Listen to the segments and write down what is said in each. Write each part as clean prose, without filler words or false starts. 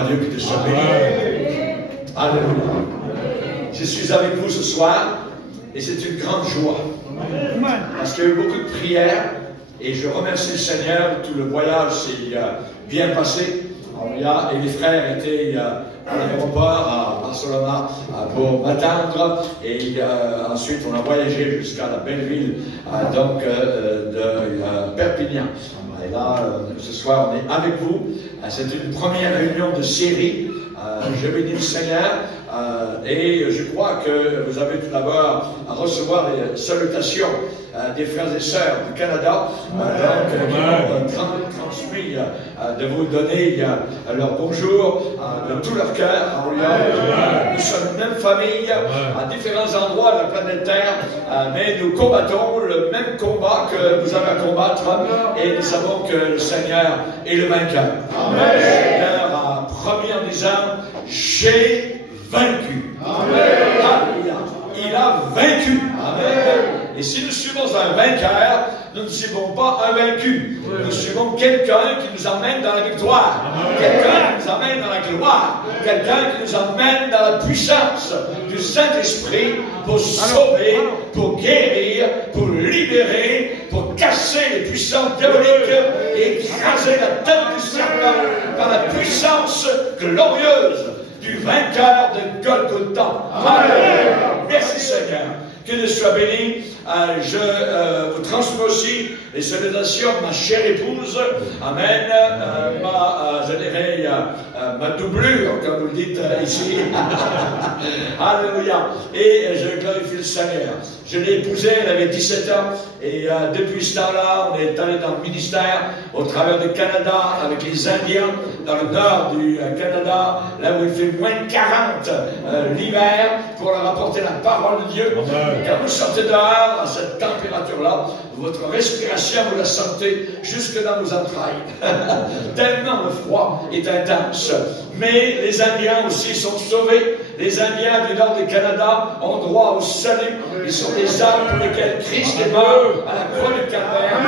Dieu qui te soit béni. Alléluia. Je suis avec vous ce soir et c'est une grande joie. Parce qu'il y a eu beaucoup de prières et je remercie le Seigneur. Tout le voyage s'est bien passé. Et les frères étaient à l'aéroport à Barcelone pour m'attendre. Et ensuite, on a voyagé jusqu'à la belle ville de Perpignan. Et là, ce soir, on est avec vous. C'est une première réunion de série. Je bénis le Seigneur et je crois que vous avez tout d'abord à recevoir les salutations des frères et sœurs du Canada qui m'ont transmis de vous donner leur bonjour de tout leur cœur. Nous sommes une même famille à différents endroits de la planète Terre, mais nous combattons le même combat que vous avez à combattre et nous savons que le Seigneur est le vainqueur. Amen. Le Seigneur a promis en disant « J'ai vaincu ». Alléluia. Il a vaincu. Amen. Et si nous suivons un vainqueur, nous ne suivons pas un vaincu. Nous suivons quelqu'un qui nous emmène dans la victoire. Quelqu'un qui nous emmène dans la gloire. Quelqu'un qui nous emmène dans la puissance du Saint-Esprit pour sauver, pour guérir, pour libérer, pour casser les puissances diaboliques et écraser la tête du serpent par la puissance glorieuse du vainqueur de Golgotha. Amen. Merci Seigneur. Que Dieu soit béni. Je vous transmets aussi les salutations de ma chère épouse. Amen. Je dirais ma doublure, comme vous le dites ici. Alléluia. Et je glorifie le Seigneur. Je l'ai épousée, elle avait 17 ans. Et depuis ce temps-là, on est allé dans le ministère au travers du Canada avec les Indiens, dans le nord du Canada, là où il fait moins de 40 l'hiver, pour leur apporter la parole de Dieu. Quand vous sortez dehors, à cette température-là, votre respiration, vous la sentez jusque dans vos entrailles. Tellement le froid est intense. Mais les Indiens aussi sont sauvés. Les Indiens du nord du Canada ont droit au salut. Ils sont des âmes pour lesquelles Christ est mort à la croix du Calvaire.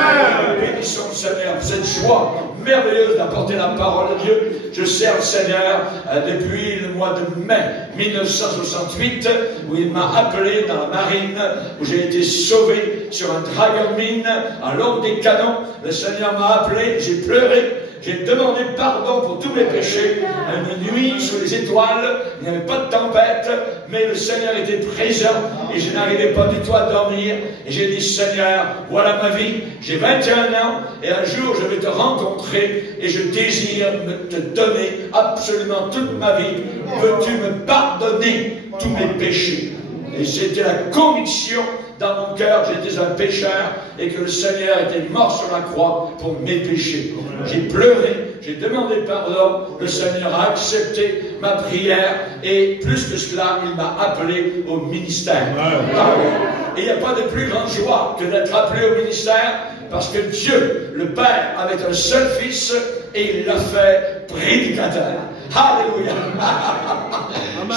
Bénissons le Seigneur pour cette joie merveilleuse d'apporter la parole de Dieu. Je sers le Seigneur depuis le mois de mai 1968, où il m'a appelé dans la marine, où j'ai été sauvé sur un Dragonmine à l'ombre des canons. Le Seigneur m'a appelé, j'ai pleuré. J'ai demandé pardon pour tous mes péchés. Une nuit sous les étoiles, il n'y avait pas de tempête, mais le Seigneur était présent et je n'arrivais pas du tout à dormir. Et j'ai dit, Seigneur, voilà ma vie, j'ai 21 ans et un jour je vais te rencontrer et je désire te donner absolument toute ma vie. Veux-tu me pardonner tous mes péchés? Et c'était la conviction dans mon cœur, j'étais un pécheur et que le Seigneur était mort sur la croix pour mes péchés. J'ai pleuré, j'ai demandé pardon, le Seigneur a accepté ma prière et plus que cela, il m'a appelé au ministère. Et il n'y a pas de plus grande joie que d'être appelé au ministère parce que Dieu, le Père, avait un seul fils et il l'a fait prédicateur. Alléluia.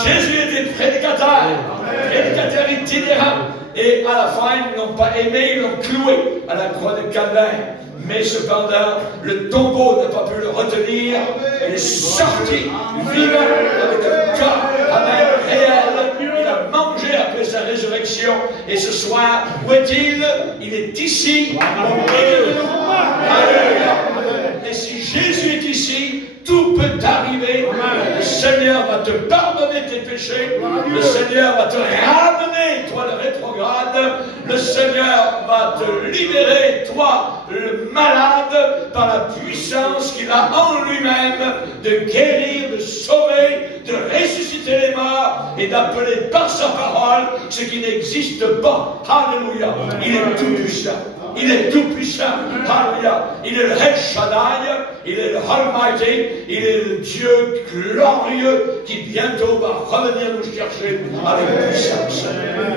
Jésus était prédicateur, prédicateur itinérant. Et à la fin, ils ne l'ont pas aimé, ils l'ont cloué à la croix de Calvaire. Mais cependant, le tombeau n'a pas pu le retenir. Il est sorti vivant avec un corps réel. Il a mangé après sa résurrection. Et ce soir, où est-il? Il est ici, au milieu de nous. Alléluia. Et si Jésus est ici, tout peut arriver. Le Seigneur va te pardonner tes péchés. Le Seigneur va te ramener, toi le rétrograde. Le Seigneur va te libérer, toi le malade, par la puissance qu'il a en lui-même de guérir, de sauver, de ressusciter les morts et d'appeler par sa parole ce qui n'existe pas. Alléluia. Il est tout puissant. Il est tout puissant. Alléluia. Il est le El Shaddai. Il est le Almighty. Il est le Dieu glorieux qui bientôt va revenir nous chercher avec puissance.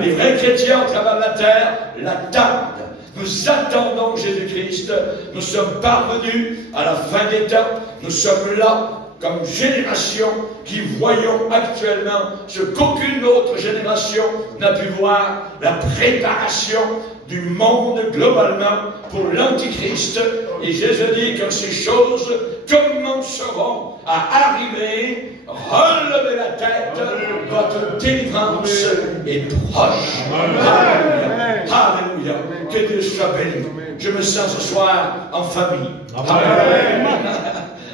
Les vrais chrétiens à travers la terre l'attendent. Nous attendons Jésus-Christ. Nous sommes parvenus à la fin des temps. Nous sommes là comme génération qui voyons actuellement ce qu'aucune autre génération n'a pu voir, la préparation du monde globalement pour l'Antichrist. Et Jésus dit que ces choses commencent commencerons à arriver, relevez la tête, votre délivrance est proche. Alléluia. Alléluia. Que Dieu soit béni. Je me sens ce soir en famille. Amen.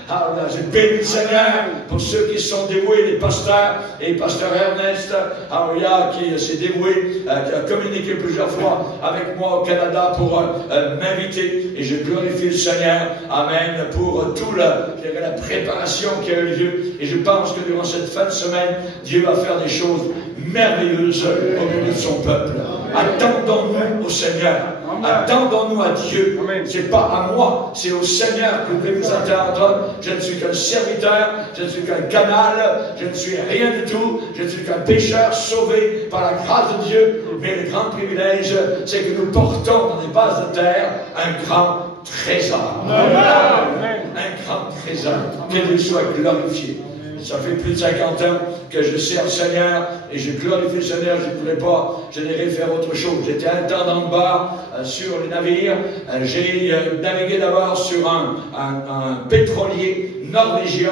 Alléluia. Je bénis le Seigneur pour ceux qui sont dévoués, les pasteurs et pasteur Ernest, alléluia, qui s'est dévoué, qui a communiqué plusieurs fois avec moi au Canada pour m'inviter. Et je glorifie le Seigneur, amen, pour toute la préparation qui a eu lieu. Et je pense que durant cette fin de semaine, Dieu va faire des choses merveilleuses au milieu de son peuple. Attendons-nous au Seigneur. Attendons-nous à Dieu. Ce n'est pas à moi, c'est au Seigneur que vous devez vous attendre. Je ne suis qu'un serviteur, je ne suis qu'un canal, je ne suis rien du tout, je ne suis qu'un pécheur sauvé par la grâce de Dieu. Mais le grand privilège, c'est que nous portons dans les bases de terre un grand trésor. Un grand trésor. Que Dieu soit glorifié. Ça fait plus de 50 ans que je sers le Seigneur et je glorifie le Seigneur. Je ne voulais pas générer faire autre chose. J'étais intendant de bar sur les navires. J'ai navigué d'abord sur un pétrolier norvégien,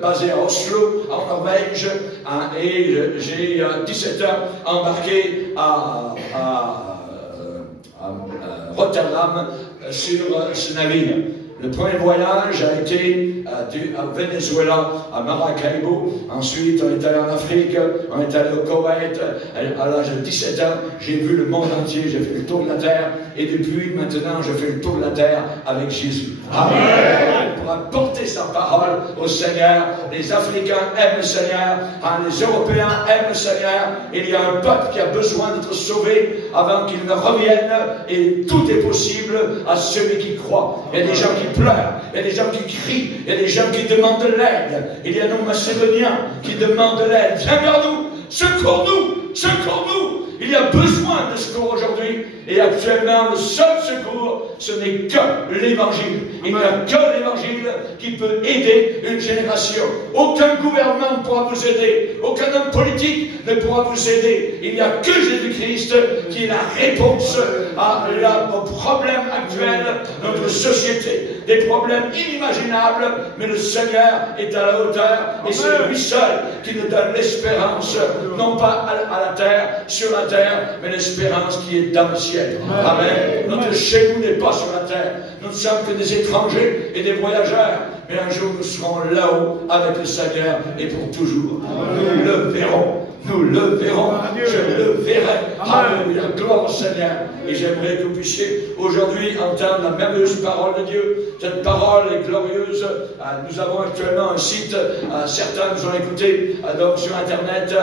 basé à Oslo, en Norvège. Et j'ai 17 ans embarqué à Rotterdam sur ce navire. Le premier voyage a été au Venezuela, à Maracaibo. Ensuite, on est allé en Afrique, on est allé au Koweït. À l'âge de 17 ans, j'ai vu le monde entier, j'ai fait le tour de la terre. Et depuis maintenant, je fais le tour de la terre avec Jésus. Amen. Pour apporter sa parole au Seigneur. Les Africains aiment le Seigneur. Les Européens aiment le Seigneur. Il y a un peuple qui a besoin d'être sauvé avant qu'il ne revienne. Et tout est possible à celui qui croit. Il y a des gens qui pleurent, il y a des gens qui crient, il y a des gens qui demandent de l'aide. Il y a nos Macédoniens qui demandent de l'aide. Viens vers nous, secours-nous, secours-nous. Il y a besoin de secours aujourd'hui. Et actuellement, le seul secours, ce n'est que l'Évangile. Il n'y a que l'Évangile qui peut aider une génération. Aucun gouvernement ne pourra vous aider. Aucun homme politique ne pourra vous aider. Il n'y a que Jésus-Christ qui est la réponse aux problèmes actuels de notre société. Des problèmes inimaginables, mais le Seigneur est à la hauteur. Et c'est lui seul qui nous donne l'espérance, non pas à la terre, sur la terre, mais l'espérance qui est dans le ciel. Amen. Notre chez nous n'est pas sur la terre. Nous ne sommes que des étrangers et des voyageurs. Mais un jour, nous serons là-haut avec le Seigneur et pour toujours. Nous le verrons. Nous le verrons. Je le verrai. Alléluia. Gloire au Seigneur. Et j'aimerais que vous puissiez aujourd'hui entendre la merveilleuse parole de Dieu. Cette parole est glorieuse. Nous avons actuellement un site. Certains nous ont écoutés donc sur Internet.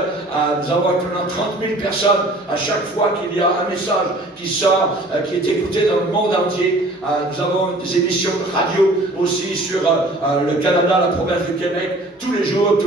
Nous avons actuellement 30 000 personnes à chaque fois qu'il y a un message qui sort, qui est écouté dans le monde entier. Nous avons des émissions de radio aussi sur le Canada, la province du Québec. Tous les jours,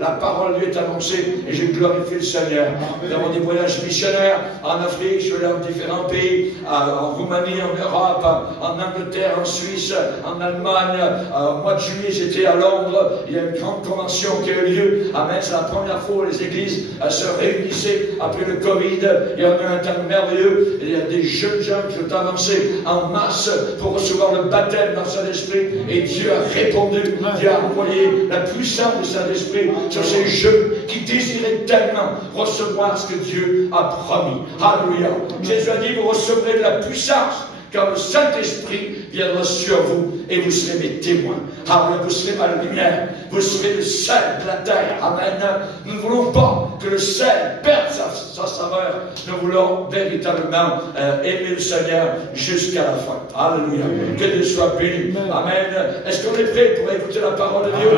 la parole de Dieu est annoncée et je glorifie le Seigneur. Nous avons des voyages missionnaires en Afrique, je suis allé dans différents pays, en Roumanie, en Europe, en Angleterre, en Suisse, en Allemagne. Au mois de juillet, j'étais à Londres. Il y a une grande convention qui a eu lieu. Amen. C'est la première fois où les églises se réunissaient après le Covid. Il y a eu un temps merveilleux. Il y a des jeunes gens qui ont avancé en masse pour recevoir le baptême dans le Saint-Esprit. Et Dieu a répondu. Dieu a envoyé la puissance du Saint-Esprit sur ces jeunes qui désiraient tellement recevoir ce que Dieu a promis. Alléluia. Jésus a dit, vous recevrez de la puissance quand le Saint-Esprit viendra sur vous et vous serez mes témoins. Alléluia. Vous serez ma lumière. Vous serez le sel de la terre. Amen. Nous ne voulons pas que le sel perde sa saveur. Nous voulons véritablement aimer le Seigneur jusqu'à la fin. Alléluia. Que Dieu soit béni. Amen. Est-ce qu'on est prêt pour écouter la parole de Dieu?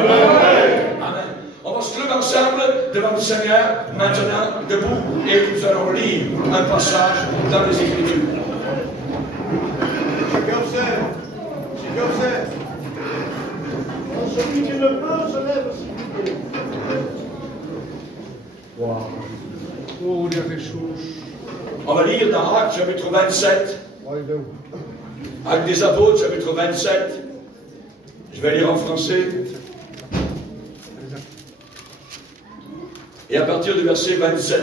Amen. On va se lever ensemble devant le Seigneur, maintenant, debout, et nous allons lire un passage dans les Écritures. Celui qui le peut se lève s'il vous plaît. Wow. Oh, Jésus. On va lire dans Actes chapitre 27. Actes des Apôtres chapitre 27. Je vais lire en français. Et à partir du verset 27,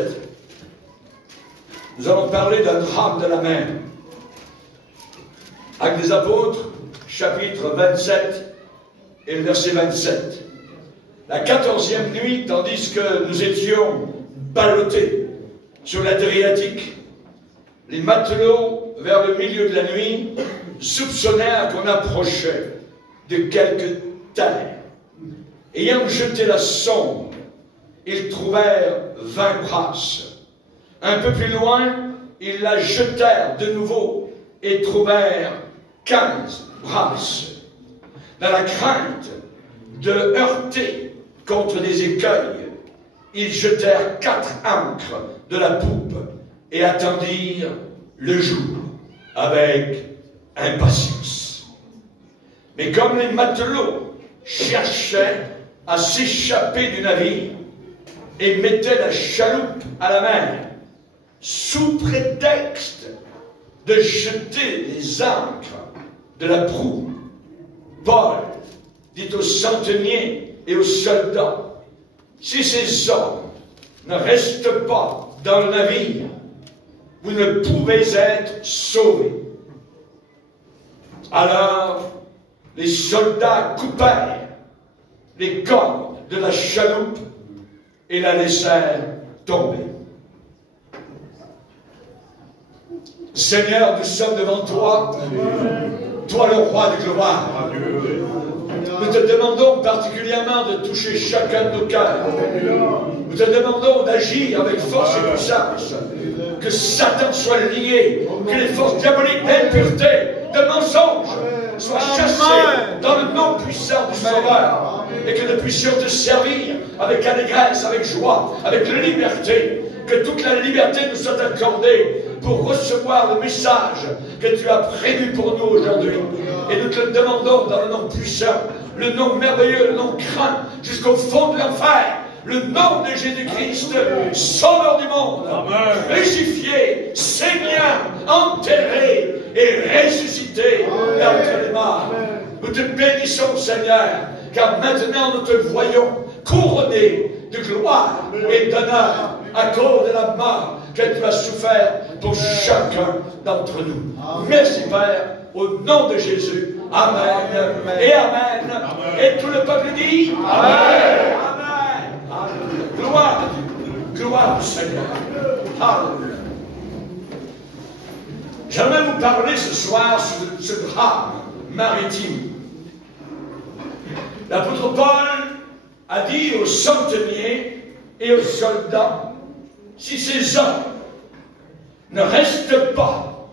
nous allons parler d'un drame de la mer. Actes des Apôtres, chapitre 27, et le verset 27. La 14e nuit, tandis que nous étions ballottés sur l'Adriatique, les matelots, vers le milieu de la nuit, soupçonnèrent qu'on approchait de quelque terre. Ayant jeté la sonde, ils trouvèrent 20 brasses. Un peu plus loin, ils la jetèrent de nouveau et trouvèrent 15 brasses. Dans la crainte de heurter contre des écueils, ils jetèrent 4 ancres de la poupe et attendirent le jour avec impatience. Mais comme les matelots cherchaient à s'échapper du navire et mettaient la chaloupe à la mer, sous prétexte de jeter les ancres de la proue, Paul dit aux centeniers et aux soldats, si ces hommes ne restent pas dans le navire, vous ne pouvez être sauvés. Alors, les soldats coupèrent les cordes de la chaloupe et la laissèrent tomber. Seigneur, nous sommes devant toi, toi le roi de gloire. Nous te demandons particulièrement de toucher chacun de nos cœurs. Nous te demandons d'agir avec force et puissance. Que Satan soit lié, que les forces diaboliques d'impureté, de mensonge soient chassées dans le nom puissant du Sauveur. Et que nous puissions te servir avec allégresse, avec joie, avec liberté. Que toute la liberté nous soit accordée pour recevoir le message que tu as prévu pour nous aujourd'hui. Et nous te le demandons dans le nom puissant, le nom merveilleux, le nom craint, jusqu'au fond de l'enfer, le nom de Jésus-Christ, Sauveur du monde, crucifié, saignant, enterré et ressuscité d'entre les morts. Nous te bénissons, Seigneur, car maintenant nous te voyons couronné de gloire et d'honneur à cause de la mort que tu as souffert pour chacun d'entre nous. Merci, Père, au nom de Jésus. Amen. Et Amen. Et tout le peuple dit Amen. Amen. Gloire à Dieu. Gloire au Seigneur. Alléluia. J'aimerais vous parler ce soir sur ce drame maritime. L'apôtre Paul a dit aux centeniers et aux soldats, si ces hommes ne restent pas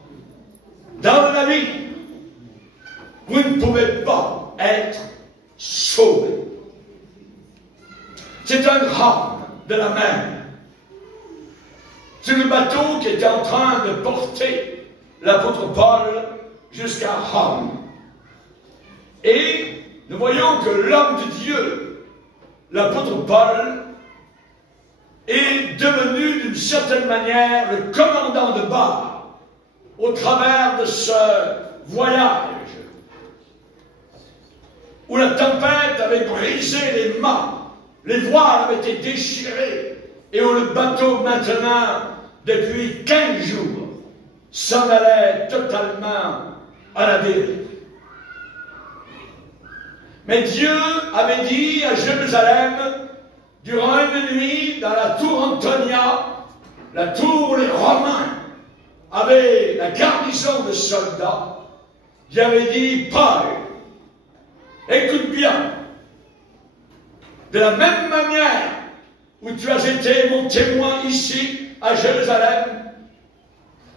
dans le navire, vous ne pouvez pas être sauvés. C'est un drame de la mer. C'est le bateau qui était en train de porter l'apôtre Paul jusqu'à Rome. Et nous voyons que l'homme de Dieu, l'apôtre Paul, est devenu d'une certaine manière le commandant de bord au travers de ce voyage où la tempête avait brisé les mâts, les voiles avaient été déchirées et où le bateau maintenant, depuis 15 jours, s'en allait totalement à la dérive. Mais Dieu avait dit à Jérusalem, durant une nuit, dans la tour Antonia, la tour où les Romains avaient la garnison de soldats, il avait dit, Paul, écoute bien, de la même manière où tu as été mon témoin ici, à Jérusalem,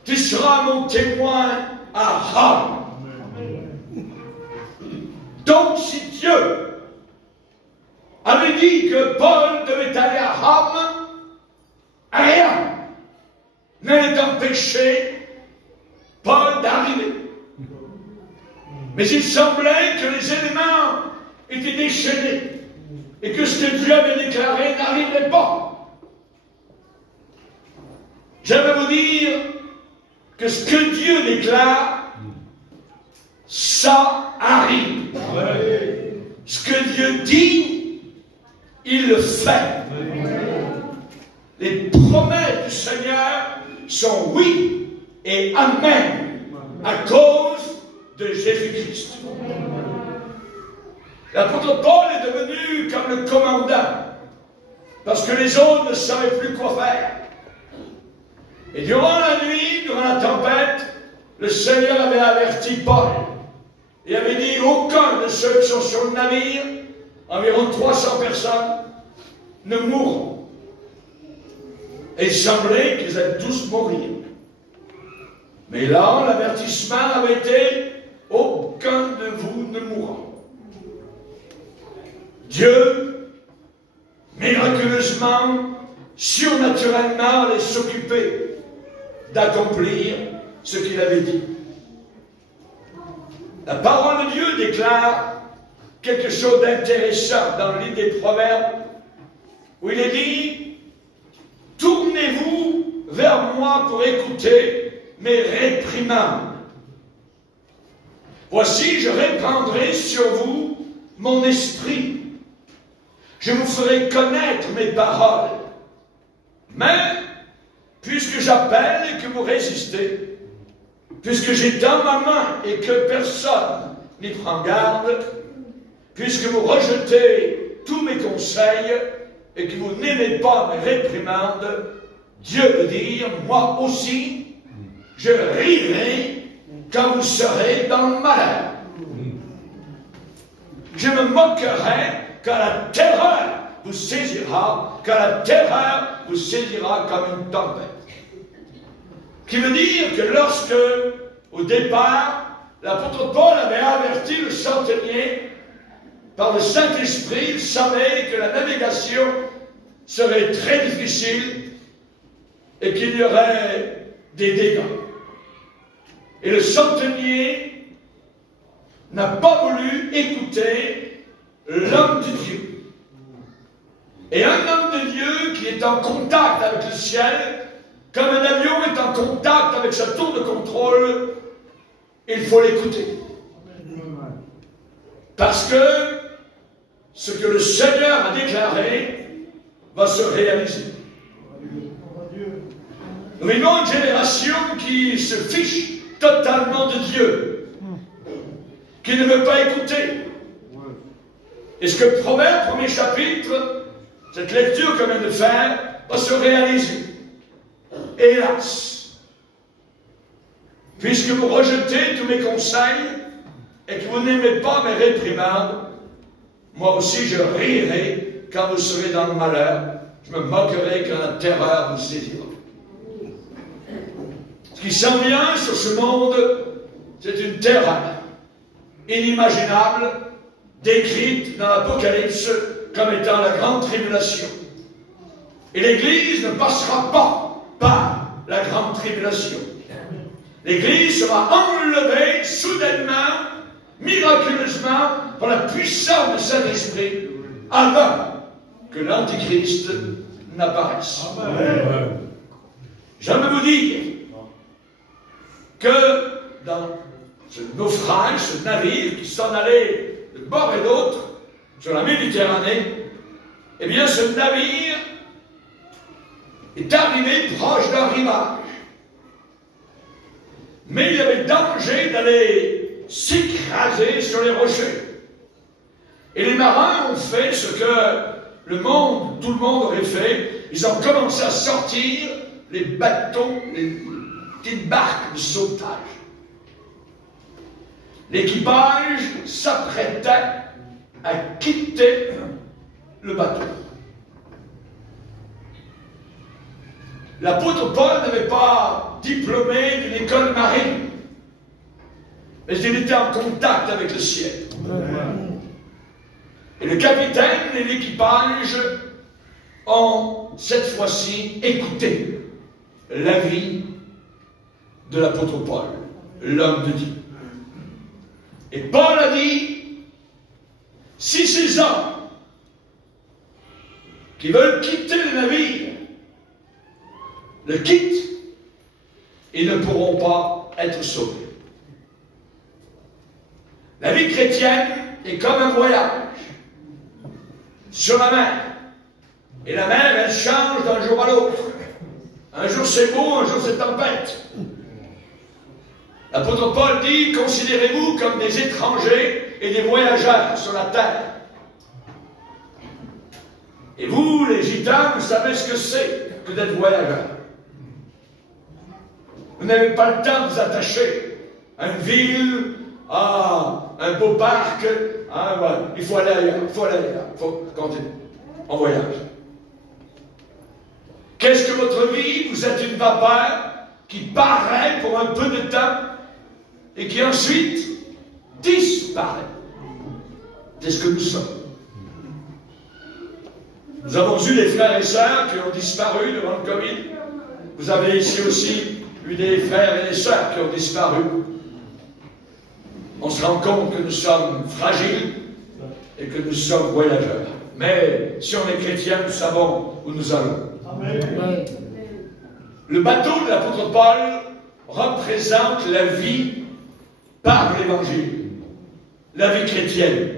tu seras mon témoin à Rome. Donc, si Dieu avait dit que Paul devait aller à Rome, rien n'allait empêcher Paul d'arriver. Mais il semblait que les éléments étaient déchaînés et que ce que Dieu avait déclaré n'arrivait pas. J'aimerais vous dire que ce que Dieu déclare, ça arrive. Ce que Dieu dit, il le fait. Les promesses du Seigneur sont oui et amen à cause de Jésus-Christ. L'apôtre Paul est devenu comme le commandant, parce que les autres ne savaient plus quoi faire. Et durant la nuit, durant la tempête, le Seigneur avait averti Paul. Il avait dit, aucun de ceux qui sont sur le navire, environ 300 personnes, ne mourront. Et il semblait qu'ils allaient tous mourir. Mais là, l'avertissement avait été, aucun de vous ne mourra. Dieu, miraculeusement, surnaturellement, allait s'occuper d'accomplir ce qu'il avait dit. La parole de Dieu déclare quelque chose d'intéressant dans le livre des Proverbes, où il est dit, tournez-vous vers moi pour écouter mes réprimandes. Voici, je répandrai sur vous mon esprit. Je vous ferai connaître mes paroles. Mais, puisque j'appelle et que vous résistez, puisque j'ai dans ma main et que personne n'y prend garde, puisque vous rejetez tous mes conseils et que vous n'aimez pas mes réprimandes, Dieu veut dire, moi aussi, je rirai quand vous serez dans le malheur. Je me moquerai quand la terreur vous saisira, quand la terreur vous saisira comme une tempête. Qui veut dire que lorsque, au départ, l'apôtre Paul avait averti le centenier, par le Saint-Esprit, il savait que la navigation serait très difficile et qu'il y aurait des dégâts. Et le centenier n'a pas voulu écouter l'homme de Dieu. Et un homme de Dieu qui est en contact avec le ciel, comme un avion est en contact avec sa tour de contrôle, il faut l'écouter. Parce que ce que le Seigneur a déclaré va se réaliser. Nous vivons une génération qui se fiche totalement de Dieu, qui ne veut pas écouter. Et ce que Proverbe, premier chapitre, cette lecture que vient de faire, va se réaliser. Hélas, puisque vous rejetez tous mes conseils et que vous n'aimez pas mes réprimandes, moi aussi je rirai quand vous serez dans le malheur, je me moquerai quand la terreur vous saisira. Ce qui s'en vient sur ce monde, c'est une terreur inimaginable, décrite dans l'Apocalypse comme étant la grande tribulation. Et l'Église ne passera pas par la grande tribulation. L'Église sera enlevée soudainement, miraculeusement, par la puissance du Saint-Esprit, avant que l'Antichrist n'apparaisse. J'aimerais vous dire que dans ce naufrage, ce navire qui s'en allait de bord et d'autre sur la Méditerranée, eh bien ce navire est arrivé proche d'un rivage. Mais il y avait danger d'aller s'écraser sur les rochers. Et les marins ont fait ce que tout le monde aurait fait. Ils ont commencé à sortir les bateaux, les petites barques de sauvetage. L'équipage s'apprêtait à quitter le bateau. L'apôtre Paul n'avait pas diplômé d'une école marine, mais il était en contact avec le ciel. Et le capitaine et l'équipage ont cette fois-ci écouté l'avis de l'apôtre Paul, l'homme de Dieu. Et Paul a dit, si ces hommes qui veulent quitter le navire le quittent, ils ne pourront pas être sauvés. La vie chrétienne est comme un voyage sur la mer. Et la mer, elle change d'un jour à l'autre. Un jour c'est beau, un jour c'est tempête. L'apôtre Paul dit, considérez-vous comme des étrangers et des voyageurs sur la terre. Et vous, les gitans, vous savez ce que c'est que d'être voyageur. Vous n'avez pas le temps de vous attacher à une ville, à un beau parc. Hein, voilà. Il faut aller ailleurs, il faut continuer. On voyage. Qu'est-ce que votre vie? Vous êtes une vapeur qui paraît pour un peu de temps et qui ensuite disparaît. C'est ce que nous sommes. Nous avons eu des frères et sœurs qui ont disparu devant le Covid. Vous avez ici aussi eu des frères et des sœurs qui ont disparu. On se rend compte que nous sommes fragiles et que nous sommes voyageurs. Mais si on est chrétien, nous savons où nous allons. Amen. Le bateau de l'apôtre Paul représente la vie par l'Évangile, la vie chrétienne.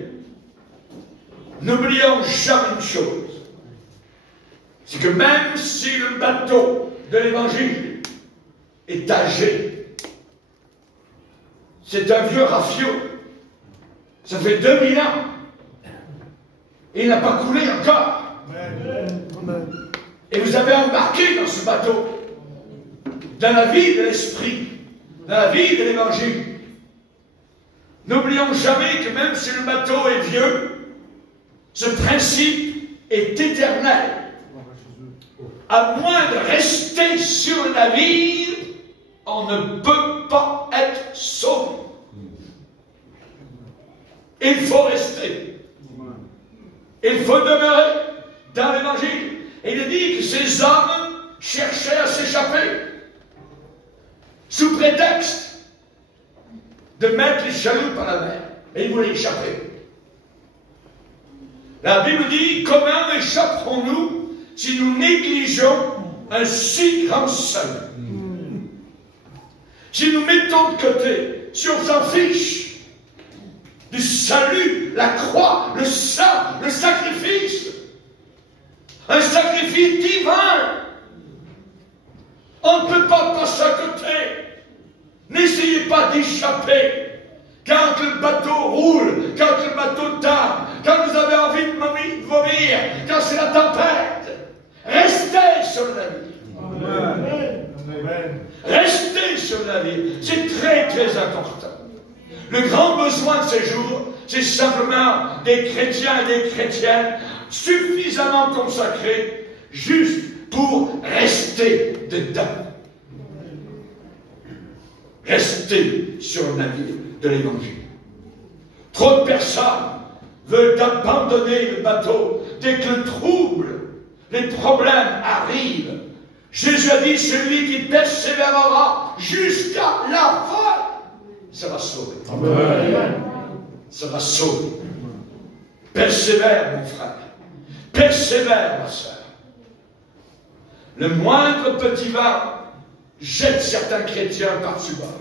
N'oublions jamais une chose, c'est que même si le bateau de l'Évangile est âgé, c'est un vieux rafio, ça fait 2000 ans, et il n'a pas coulé encore. Et vous avez embarqué dans ce bateau, dans la vie de l'Esprit, dans la vie de l'Évangile. N'oublions jamais que même si le bateau est vieux, ce principe est éternel. À moins de rester sur le navire, on ne peut pas être sauvé. Il faut rester. Il faut demeurer dans l'Évangile. Et il dit que ces hommes cherchaient à s'échapper sous prétexte de mettre les chaloupes à la mer. Et ils voulaient échapper. La Bible dit, comment échapperons-nous si nous négligeons un si grand salut? Si nous mettons de côté, si on s'en fiche du salut, la croix, le sang, le sacrifice, un sacrifice divin, on ne peut pas passer à côté. N'essayez pas d'échapper. Quand le bateau roule, quand le bateau tard, quand vous avez envie de vomir, quand c'est la tempête, restez sur le navire. Amen. Restez sur le navire. C'est très très important. Le grand besoin de ces jours, c'est simplement des chrétiens et des chrétiennes suffisamment consacrés juste pour rester dedans. Rester sur le navire de l'Évangile. Trop de personnes veulent abandonner le bateau dès que le trouble, les problèmes arrivent. Jésus a dit, celui qui persévérera jusqu'à la fin, ça va sauver. Amen. Ça va sauver. Persévère, mon frère. Persévère, ma soeur. Le moindre petit vent jette certains chrétiens par-dessus bord.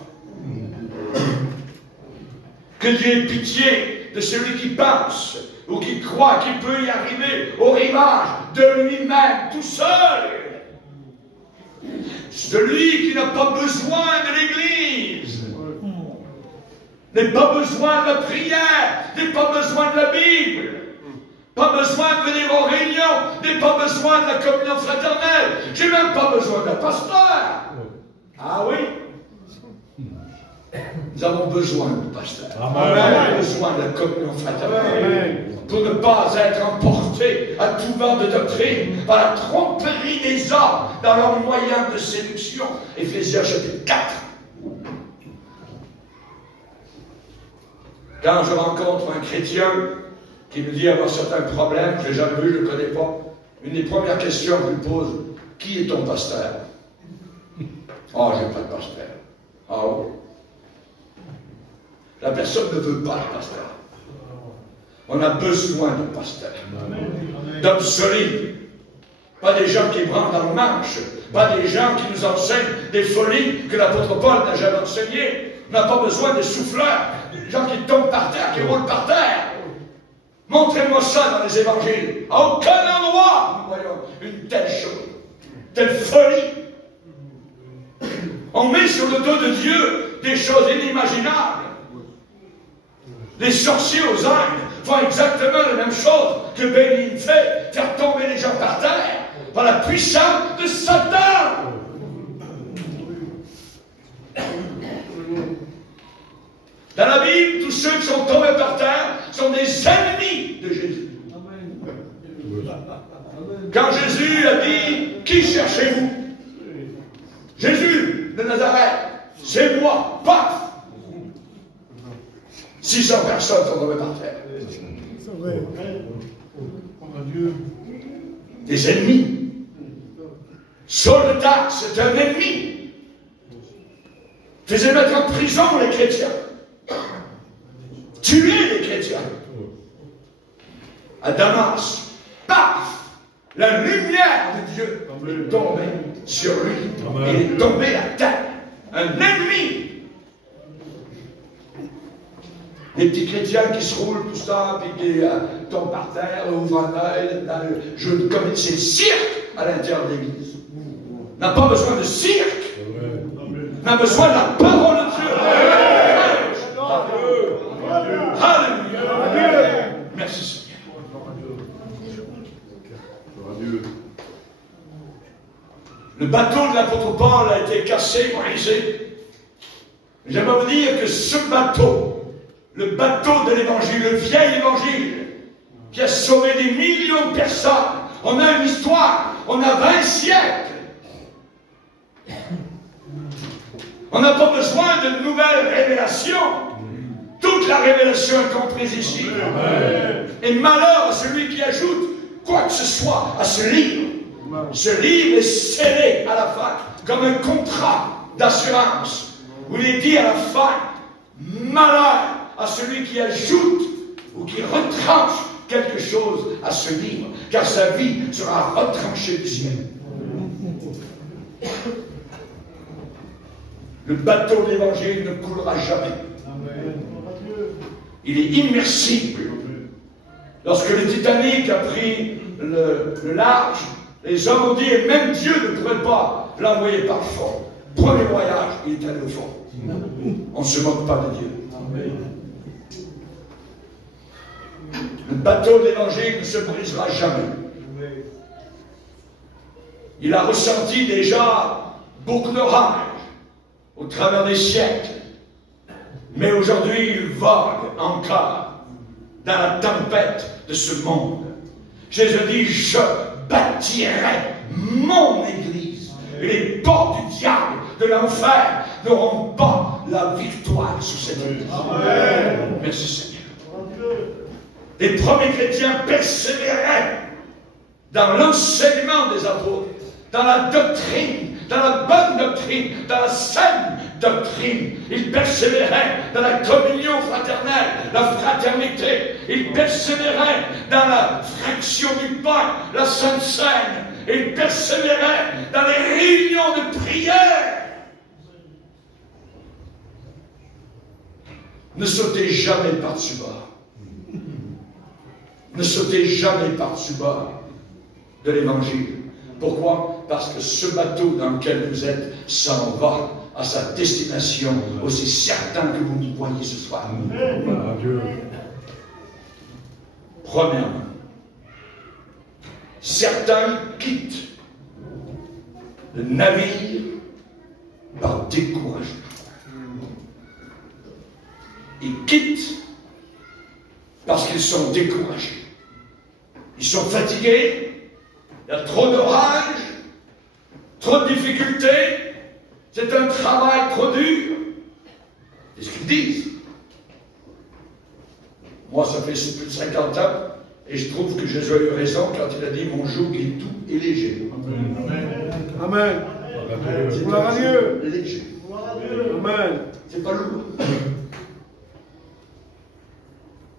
Que Dieu ait pitié de celui qui pense ou qui croit qu'il peut y arriver au rivage de lui-même, tout seul. Celui qui n'a pas besoin de l'Église, n'a pas besoin de la prière, n'a pas besoin de la Bible, pas besoin de venir aux réunions, n'a pas besoin de la communion fraternelle, j'ai même pas besoin d'un pasteur. Ah oui? Nous avons besoin du pasteur. Nous avons besoin de la communion fraternelle. Pour ne pas être emportés à tout vent de doctrine par la tromperie des hommes dans leurs moyens de séduction. Éphésiens chapitre 4. Quand je rencontre un chrétien qui me dit avoir certains problèmes, je n'ai jamais vu, je ne le connais pas, une des premières questions que je lui pose, qui est ton pasteur? Oh, j'ai pas de pasteur. Ah oui. La personne ne veut pas de pasteur. On a besoin de pasteurs, d'hommes solides, pas des gens qui branlent dans le manche, pas des gens qui nous enseignent des folies que l'apôtre Paul n'a jamais enseignées. On n'a pas besoin des souffleurs, des gens qui tombent par terre, qui roulent par terre. Montrez-moi ça dans les évangiles. À aucun endroit nous voyons une telle chose, telle folie. On met sur le dos de Dieu des choses inimaginables. Les sorciers aux Indes font exactement la même chose que Bénin fait, faire tomber les gens par terre par la puissance de Satan. Dans la Bible, tous ceux qui sont tombés par terre sont des ennemis de Jésus. Quand Jésus a dit, qui cherchez-vous? Jésus de Nazareth, c'est moi, paf! 600 personnes sont tombées par terre. Des ennemis. Saul de Tarse, c'est un ennemi. Faisait mettre en prison les chrétiens. Tuer les chrétiens. À Damas, paf! La lumière de Dieu est tombée sur lui. Il est tombé à terre. Un ennemi. Les petits chrétiens qui se roulent tout ça, puis qui tombent par terre, ouvrent un œil, comme c'est le cirque à l'intérieur de l'église. On n'a pas besoin de cirque. On a besoin de la parole de Dieu. Alléluia. Merci Seigneur. Le bateau de l'apôtre Paul a été cassé, brisé. J'aimerais vous dire que ce bateau, le bateau de l'évangile, le vieil évangile, qui a sauvé des millions de personnes, on a une histoire, on a 20 siècles. On n'a pas besoin de nouvelles révélations. Toute la révélation est comprise ici. Et malheur à celui qui ajoute quoi que ce soit à ce livre. Ce livre est scellé à la fin comme un contrat d'assurance. Vous l'avez dit à la fin, malheur à celui qui ajoute ou qui retranche quelque chose à ce livre, car sa vie sera retranchée du ciel. Le bateau de l'évangile ne coulera jamais. Il est immersible. Lorsque le Titanic a pris le large, les hommes ont dit, et même Dieu ne pourrait pas l'envoyer par le fond. Premier voyage, il est allé au fond. On ne se moque pas de Dieu. Le bateau de l'évangile ne se brisera jamais. Il a ressenti déjà beaucoup d'orage au travers des siècles. Mais aujourd'hui, il vogue encore dans la tempête de ce monde. Jésus dit, je bâtirai mon église. Et les portes du diable, de l'enfer, n'auront pas la victoire sur cette église. Amen. Merci Seigneur. Les premiers chrétiens persévéraient dans l'enseignement des apôtres, dans la doctrine, dans la bonne doctrine, dans la saine doctrine. Ils persévéraient dans la communion fraternelle, la fraternité. Ils persévéraient dans la fraction du pain, la Sainte Seine. Ils persévéraient dans les réunions de prière. Ne sautez jamais par-dessus bas. Ne sautez jamais par-dessus bas de l'évangile. Pourquoi? Parce que ce bateau dans lequel vous êtes s'en va à sa destination, aussi certain que vous me voyez ce soir. Premièrement, certains quittent le navire par découragement. Ils quittent parce qu'ils sont découragés. Ils sont fatigués, il y a trop d'orage, trop de difficultés, c'est un travail trop dur. C'est ce qu'ils disent. Moi, ça fait plus de 50 ans, et je trouve que Jésus a eu raison quand il a dit mon joug est doux et léger. Amen. Gloire à Dieu. Léger. Amen. C'est pas lourd. Vous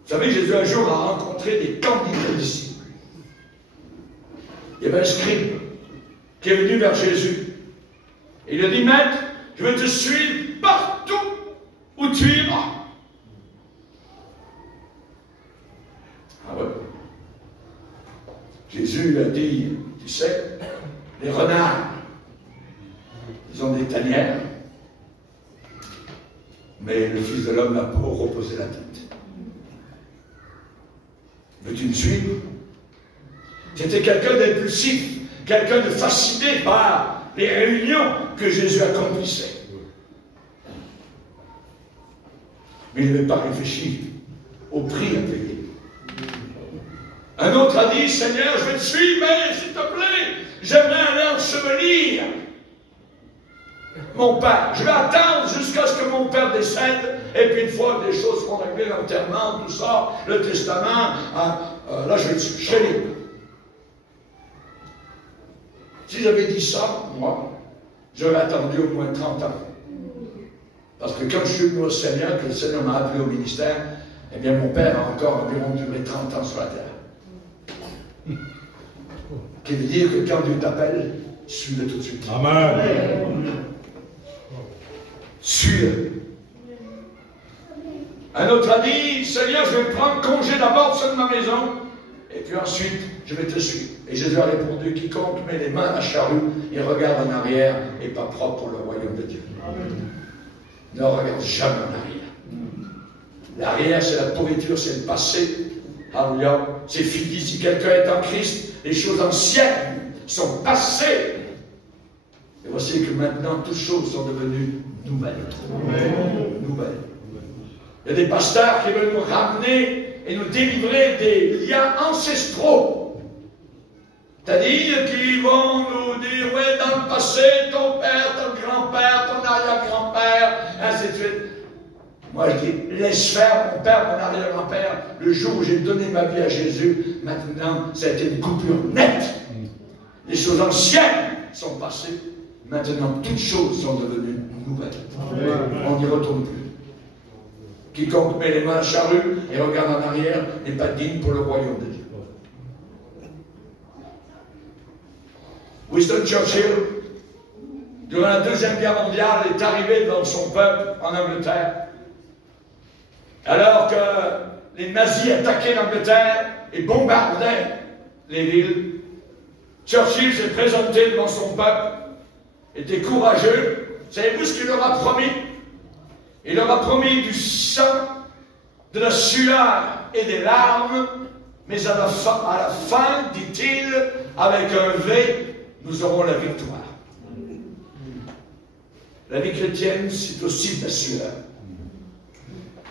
savez, Jésus un jour a rencontré des candidats disciples. Il y avait un scribe qui est venu vers Jésus. Et il a dit, Maître, je vais te suivre partout où tu iras. Ah ouais. Jésus lui a dit, tu sais, les renards, ils ont des tanières, mais le Fils de l'homme n'a pas reposé la tête. Veux-tu me suivre? C'était quelqu'un d'impulsif, quelqu'un de fasciné par les réunions que Jésus accomplissait. Mais il n'avait pas réfléchi au prix à payer. Un autre a dit, Seigneur, je vais te suivre, mais s'il te plaît, j'aimerais aller ensevelir mon père. Je vais attendre jusqu'à ce que mon père décède, et puis une fois que les choses seront réglées, l'enterrement, tout ça, le testament, là je serai libre. Si j'avais dit ça, moi, j'aurais attendu au moins 30 ans. Parce que quand je suis venu au Seigneur, que le Seigneur m'a appelé au ministère, eh bien mon père a encore environ duré 30 ans sur la terre. Qui veut dire que quand Dieu t'appelle, suis-le tout de suite. Amen. Suis-le. Un autre a dit, Seigneur, je vais prendre congé d'abord de ma maison, et puis ensuite, je vais te suivre. Et Jésus a répondu, quiconque met les mains à la charrue et regarde en arrière n'est pas propre pour le royaume de Dieu. Amen. Ne regarde jamais en arrière. L'arrière, c'est la pourriture, c'est le passé. Alléluia. C'est fini. Si quelqu'un est en Christ, les choses anciennes sont passées. Et voici que maintenant, toutes choses sont devenues nouvelles. Amen. Nouvelles. Il y a des pasteurs qui veulent nous ramener et nous délivrer des liens ancestraux. C'est-à-dire qu'ils vont nous dire, oui, dans le passé, ton père, ton grand-père, ton arrière-grand-père, ainsi de suite. Moi, je dis, laisse faire mon père, mon arrière-grand-père. Le jour où j'ai donné ma vie à Jésus, maintenant, ça a été une coupure nette. Les choses anciennes sont passées. Maintenant, toutes choses sont devenues nouvelles. On n'y retourne plus. Quiconque met les mains à la charrue et regarde en arrière n'est pas digne pour le royaume de Dieu. Winston Churchill, durant la Deuxième Guerre mondiale, est arrivé devant son peuple en Angleterre. Alors que les nazis attaquaient l'Angleterre et bombardaient les villes, Churchill s'est présenté devant son peuple, était courageux. Savez-vous ce qu'il leur a promis? Il leur a promis du sang, de la sueur et des larmes, mais à la fin, dit-il, avec un V, nous aurons la victoire. La vie chrétienne, c'est aussi de la sueur.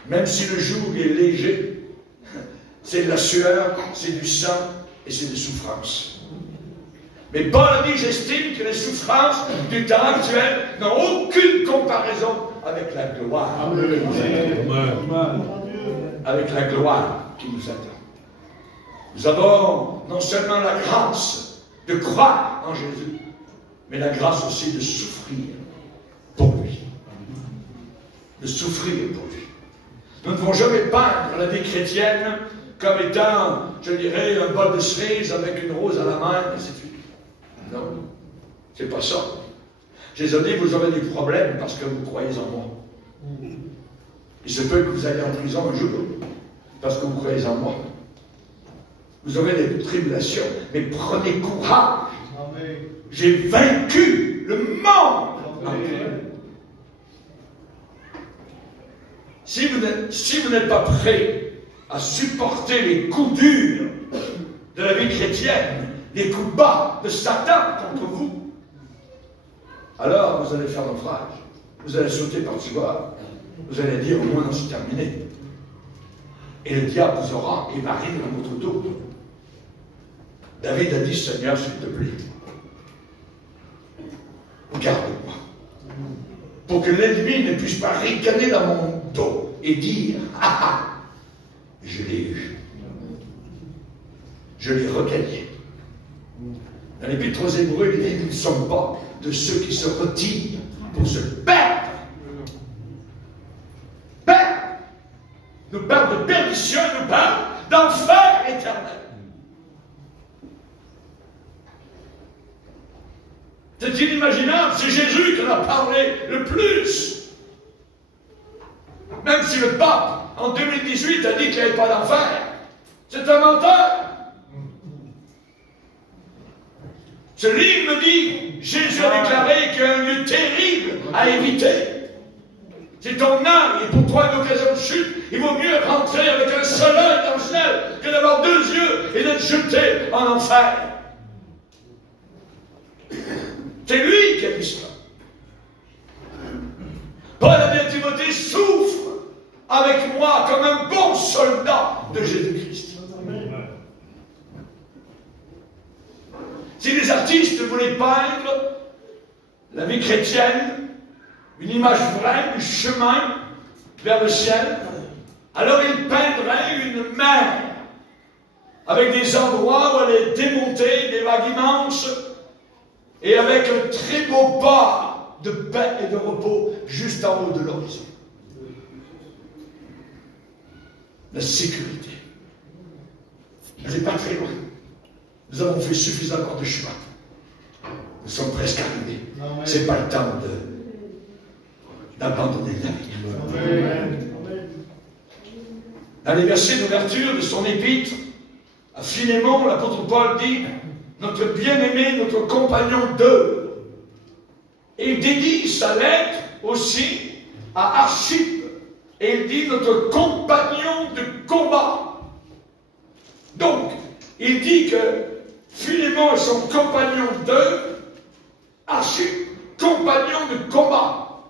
Même si le joug est léger, c'est de la sueur, c'est du sang et c'est des souffrances. Mais Paul a dit, j'estime que les souffrances du temps actuel n'ont aucune comparaison avec la gloire. Amen. Avec la gloire qui nous attend. Nous avons non seulement la grâce de croire en Jésus, mais la grâce aussi de souffrir pour lui. De souffrir pour lui. Nous ne devons jamais peindre la vie chrétienne comme étant, je dirais, un bol de cerises avec une rose à la main, et ainsi de suite. Non, c'est pas ça. Jésus dit, vous aurez des problèmes parce que vous croyez en moi. Il se peut que vous ayez en prison un jour parce que vous croyez en moi. Vous aurez des tribulations, mais prenez courage. J'ai vaincu le monde. Amen. Si vous n'êtes pas prêt à supporter les coups durs de la vie chrétienne, les coups bas de Satan contre vous, alors vous allez faire naufrage. Vous allez sauter par-dessus bord. Vous allez dire, au moins, non, c'est terminé. Et le diable vous aura émarré dans votre dos. David a dit, Seigneur, s'il te plaît, garde-moi. Pour que l'ennemi ne puisse pas ricaner dans mon dos et dire, ah ah, je l'ai eu. Je l'ai regagné. Dans l'Épître aux Hébreux, il dit, nous ne sommes pas de ceux qui se retirent pour se perdre. Perdre. Nous parlons de perdition, nous parlons d'enfer éternel. C'est inimaginable, c'est Jésus qui en a parlé le plus. Même si le pape, en 2018, a dit qu'il n'y avait pas d'enfer. C'est un menteur. Ce livre me dit, Jésus a déclaré qu'il y a un lieu terrible à éviter. Si ton âme est pour toi une occasion de chute, il vaut mieux rentrer avec un seul œil dans le ciel que d'avoir deux yeux et d'être jeté en enfer. C'est lui qui a dit cela. Paul a dit à Timothée, souffre avec moi comme un bon soldat de Jésus-Christ. Si les artistes voulaient peindre la vie chrétienne, une image vraie du chemin vers le ciel, alors ils peindraient une mer avec des endroits où elle est démontée, des vagues immenses, et avec un très beau port de paix et de repos juste en haut de l'horizon. La sécurité. Elle n'est pas très loin. Nous avons fait suffisamment de chemin. Nous sommes presque arrivés. Ce n'est pas le temps d'abandonner la vie. Dans les versets d'ouverture de son épître, à Philémon, l'apôtre Paul dit notre bien-aimé, notre compagnon d'œuvre. Et il dédie sa lettre aussi à Archippe. Et il dit notre compagnon de combat. Donc, il dit que Philémon est son compagnon d'œuvre, Archippe, compagnon de combat.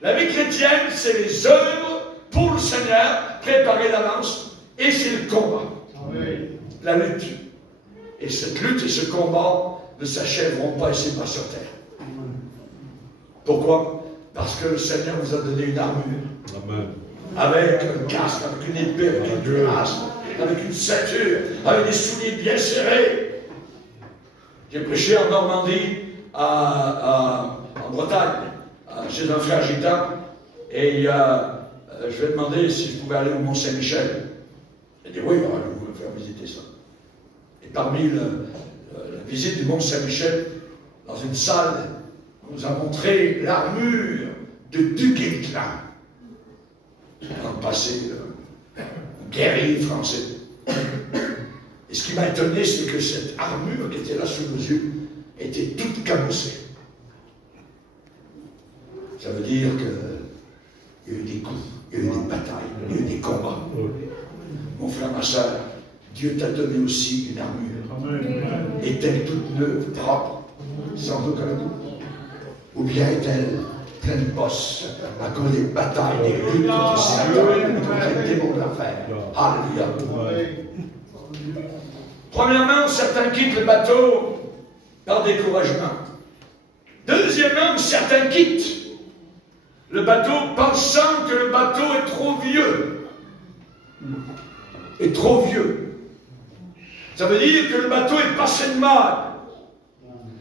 La vie chrétienne, c'est les œuvres pour le Seigneur, préparées d'avance, et c'est le combat. Amen. La lutte. Et cette lutte et ce combat ne s'achèveront pas ici, pas sur terre. Pourquoi? Parce que le Seigneur nous a donné une armure. Amen. Avec un casque, avec une épée, avec une cuirasse, avec une ceinture, avec des souliers bien serrés. J'ai prêché en Normandie, en Bretagne, chez un frère gitan, et je lui ai demandé si je pouvais aller au Mont-Saint-Michel. Il a dit oui, on va vous faire visiter ça. Et parmi la visite du Mont-Saint-Michel, dans une salle, on nous a montré l'armure de Du Guesclin, dans le passé, un guerrier français. Et ce qui m'a étonné, c'est que cette armure qui était là sous nos yeux était toute cabossée. Ça veut dire qu'il y a eu des coups, il y a eu des batailles, il y a eu des combats. Mon frère, ma soeur, Dieu t'a donné aussi une armure. Est-elle toute neuve, propre, sans aucun doute? Ou bien est-elle pleine de bosses à cause des batailles, des luttes contre Satan, contre les démons de l'enfer? Alléluia. Premièrement, certains quittent le bateau par découragement. Deuxièmement, certains quittent le bateau pensant que le bateau est trop vieux. Est trop vieux. Ça veut dire que le bateau est passé de mode.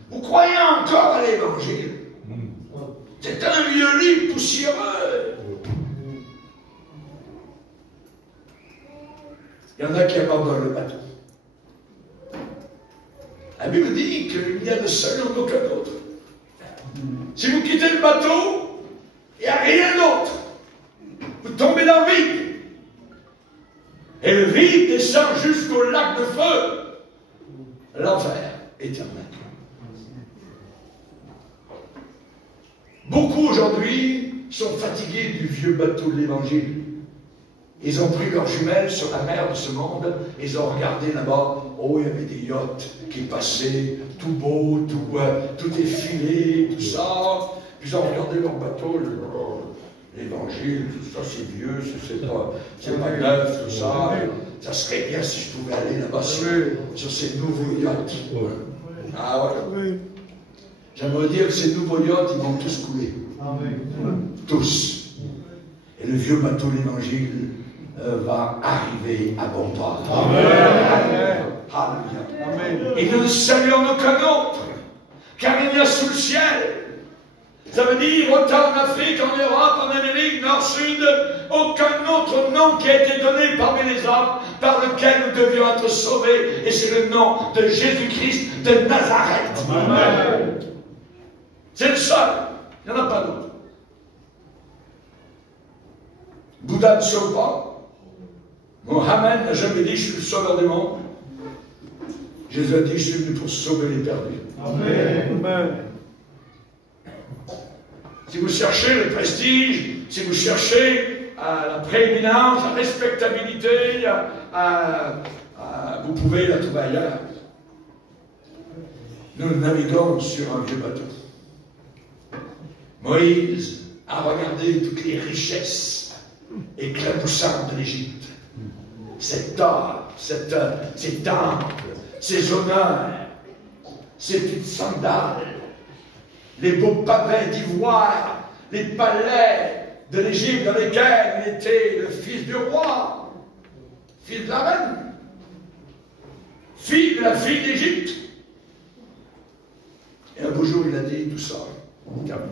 Vous croyez encore à l'évangile? C'est un vieux lit poussiéreux. Il y en a qui abandonnent le bateau. La Bible dit qu'il n'y a de seul en aucun autre. Si vous quittez le bateau, il n'y a rien d'autre. Vous tombez dans le vide. Et le vide descend jusqu'au lac de feu. L'enfer éternel. Beaucoup aujourd'hui sont fatigués du vieux bateau de l'Évangile. Ils ont pris leurs jumelles sur la mer de ce monde, ils ont regardé là-bas, oh, il y avait des yachts qui passaient, tout beau, tout effilé, tout ça. Puis ils ont regardé leur bateau, l'Évangile, tout ça c'est vieux, c'est pas neuf, tout ça. Ça serait bien si je pouvais aller là-bas sur ces nouveaux yachts. Ah ouais. J'aimerais dire que ces nouveaux yachts, ils vont tous couler. Tous. Et le vieux bateau de l'Évangile va arriver à bon port. Alléluia. Et nous ne saluons aucun autre, car il y a sous le ciel. Ça veut dire autant en Afrique, en Europe, en Amérique, Nord, Sud, aucun autre nom qui a été donné parmi les hommes par lequel nous devions être sauvés. Et c'est le nom de Jésus-Christ de Nazareth. Amen. C'est le seul. Il n'y en a pas d'autre. Bouddha ne sauve pas. Mohammed n'a jamais dit je suis le sauveur du monde. Jésus a dit je suis venu pour sauver les perdus. Amen. Si vous cherchez le prestige, si vous cherchez la prééminence, la respectabilité, vous pouvez la trouver ailleurs. Nous naviguons sur un vieux bateau. Moïse a regardé toutes les richesses éclaboussantes de l'Égypte. Cet or, ces temples, ces honneurs, ces petites sandales, les beaux pavés d'ivoire, les palais de l'Égypte dans lesquels il était le fils du roi, fils de la reine, fille de la fille d'Égypte. Et un beau jour, il a dit tout ça, terminé.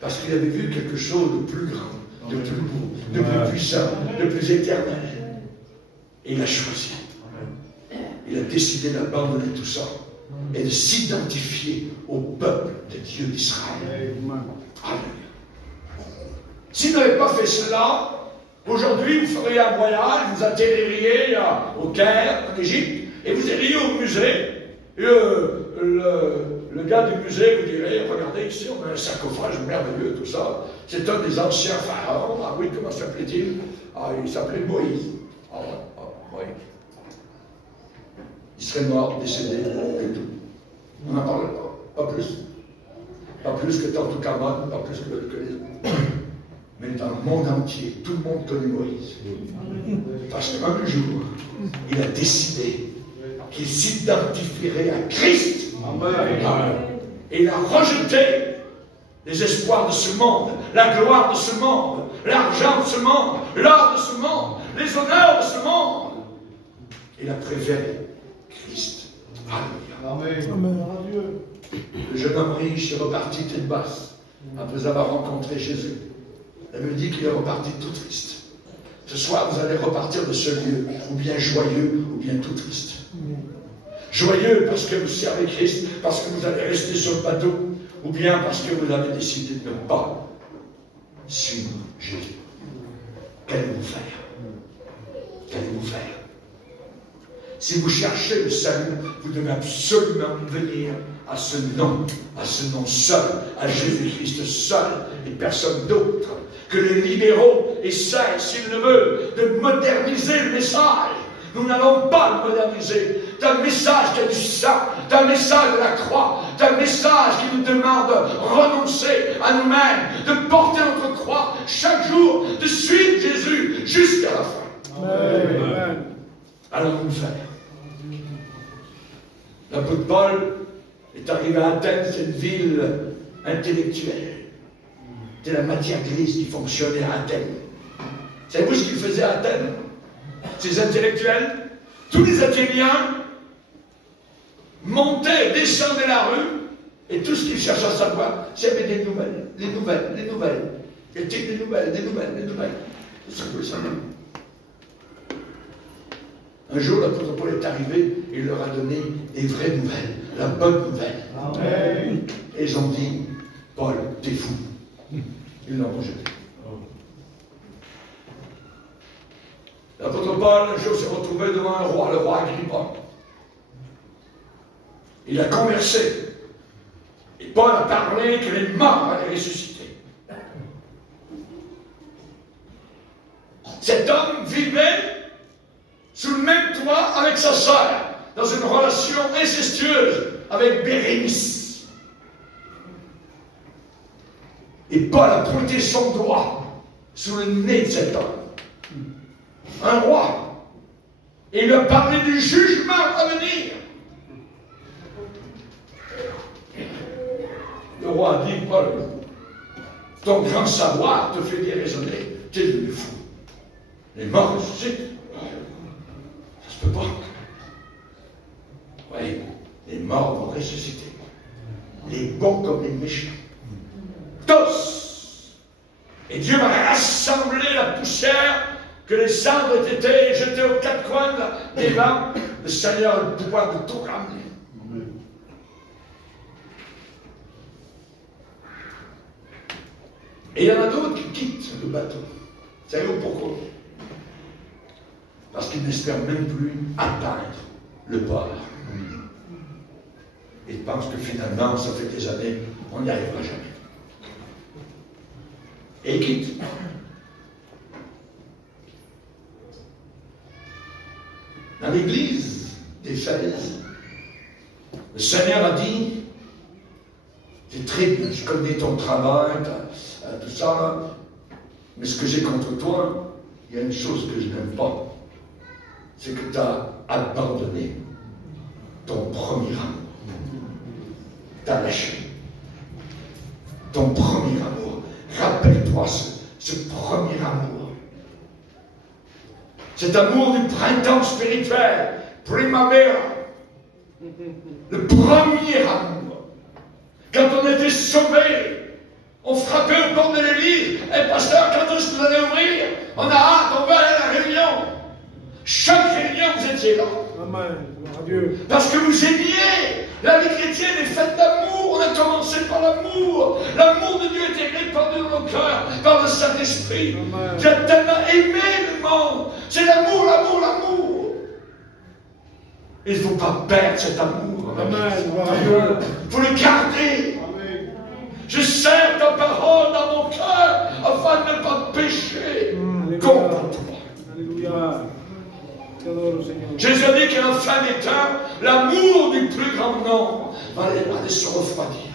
Parce qu'il avait vu quelque chose de plus grand, de plus beau, de plus puissant, de plus éternel. Et il a choisi. Il a décidé d'abandonner tout ça et de s'identifier au peuple de Dieu d'Israël. Alléluia. S'il n'avait pas fait cela, aujourd'hui vous feriez un voyage, vous atterririez au Caire, en Égypte, et vous iriez au musée. Et le gars du musée vous dirait, regardez ici, on a un sarcophage merveilleux, tout ça. C'est un des anciens pharaons. Ah oui, comment s'appelait-il? Ah, il s'appelait Moïse. Ah ouais, Moïse. Il serait mort, décédé, et tout. On n'en parle pas, pas plus. Pas plus que Toutankhamon, pas plus que les autres. Mais dans le monde entier, tout le monde connaît Moïse. Parce qu'un jour, il a décidé qu'il s'identifierait à Christ. Amen. Et il a rejeté les espoirs de ce monde, la gloire de ce monde, l'argent de ce monde, l'or de ce monde, les honneurs de ce monde. Il a préféré Christ. Alléluia. Amen. Le jeune homme riche est reparti tête basse après avoir rencontré Jésus. La Bible dit qu'il est reparti tout triste. Ce soir, vous allez repartir de ce lieu, ou bien joyeux, ou bien tout triste. Joyeux parce que vous servez Christ, parce que vous allez rester sur le bateau, ou bien parce que vous avez décidé de ne pas suivre Jésus. Qu'allez-vous faire? Qu'allez-vous faire? Si vous cherchez le salut, vous devez absolument venir à ce nom seul, à Jésus-Christ seul, et personne d'autre. Que les libéraux essaient, s'ils le veulent, de moderniser le message. Nous n'allons pas le moderniser. C'est un message qui a du sang, c'est un message de la croix, c'est un message qui nous demande de renoncer à nous-mêmes, de porter notre croix chaque jour, de suivre Jésus jusqu'à la fin. Amen. Allons-nous faire? L'apôtre Paul est arrivé à Athènes, c'est une ville intellectuelle. C'est la matière grise qui fonctionnait à Athènes. Savez-vous ce qu'ils faisaient à Athènes? Ces intellectuels, tous les Athéniens montaient, descendaient la rue, et tout ce qu'ils cherchaient à savoir, s'il y avait des nouvelles, les nouvelles, les nouvelles. Il y a des nouvelles, des nouvelles, des nouvelles. C'est ce que ça veut. Un jour, l'apôtre Paul est arrivé et il leur a donné des vraies nouvelles, la bonne nouvelle. Amen. Et ils ont dit, Paul, t'es fou. Ils l'ont rejeté. L'apôtre Paul, un jour, s'est retrouvé devant un roi, le roi Agrippa. Il a conversé. Et Paul a parlé que les morts allaient ressusciter. Cet homme vivait sous le même toit avec sa sœur, dans une relation incestueuse avec Bérénice. Et Paul a pointé son doigt sous le nez de cet homme. Un roi. Et il lui a parlé du jugement à venir. Le roi a dit, Paul, ton grand savoir te fait déraisonner. Tu es devenu fou. Les morts ressuscitent. Ça se peut pas. Oui, les morts vont ressusciter. Les bons comme les méchants. Tous. Et Dieu va rassembler la poussière que les cendres aient été jetées aux quatre coins des vents. Le Seigneur a le pouvoir de tout ramener. Et il y en a d'autres qui quittent le bateau. Savez-vous pourquoi? Parce qu'ils n'espèrent même plus atteindre le port. Ils pensent que finalement, ça fait des années, on n'y arrivera jamais. Et ils quittent. à l'église d'Éphèse, le Seigneur a dit, c'est très bien, je connais ton travail, tout ça, mais ce que j'ai contre toi, il y a une chose que je n'aime pas, c'est que tu as abandonné ton premier amour. Tu as lâché ton premier amour. Rappelle-toi ce premier amour. Cet amour du printemps spirituel, primavera. Le premier amour. Quand on était sauvés, on frappait au port de l'église. Et pasteur, quand est-ce que vous allez ouvrir? On a hâte, on va aller à la réunion. Chaque réunion, vous étiez là. Amen. Gloire à Dieu. Parce que vous aimiez. La vie chrétienne est faite d'amour. On a commencé par l'amour. L'amour de Dieu était répandu dans nos cœurs par le Saint-Esprit. Dieu a tellement aimé le monde. C'est l'amour, l'amour, l'amour. Il ne faut pas perdre cet amour. Amen. Gloire à Dieu. Il faut le garder. Amen. Je sers ta parole dans mon cœur afin de ne pas pécher contre toi. Alléluia. T'adore, Seigneur. Jésus a dit qu'à la fin des temps, l'amour du plus grand nombre va aller se refroidir.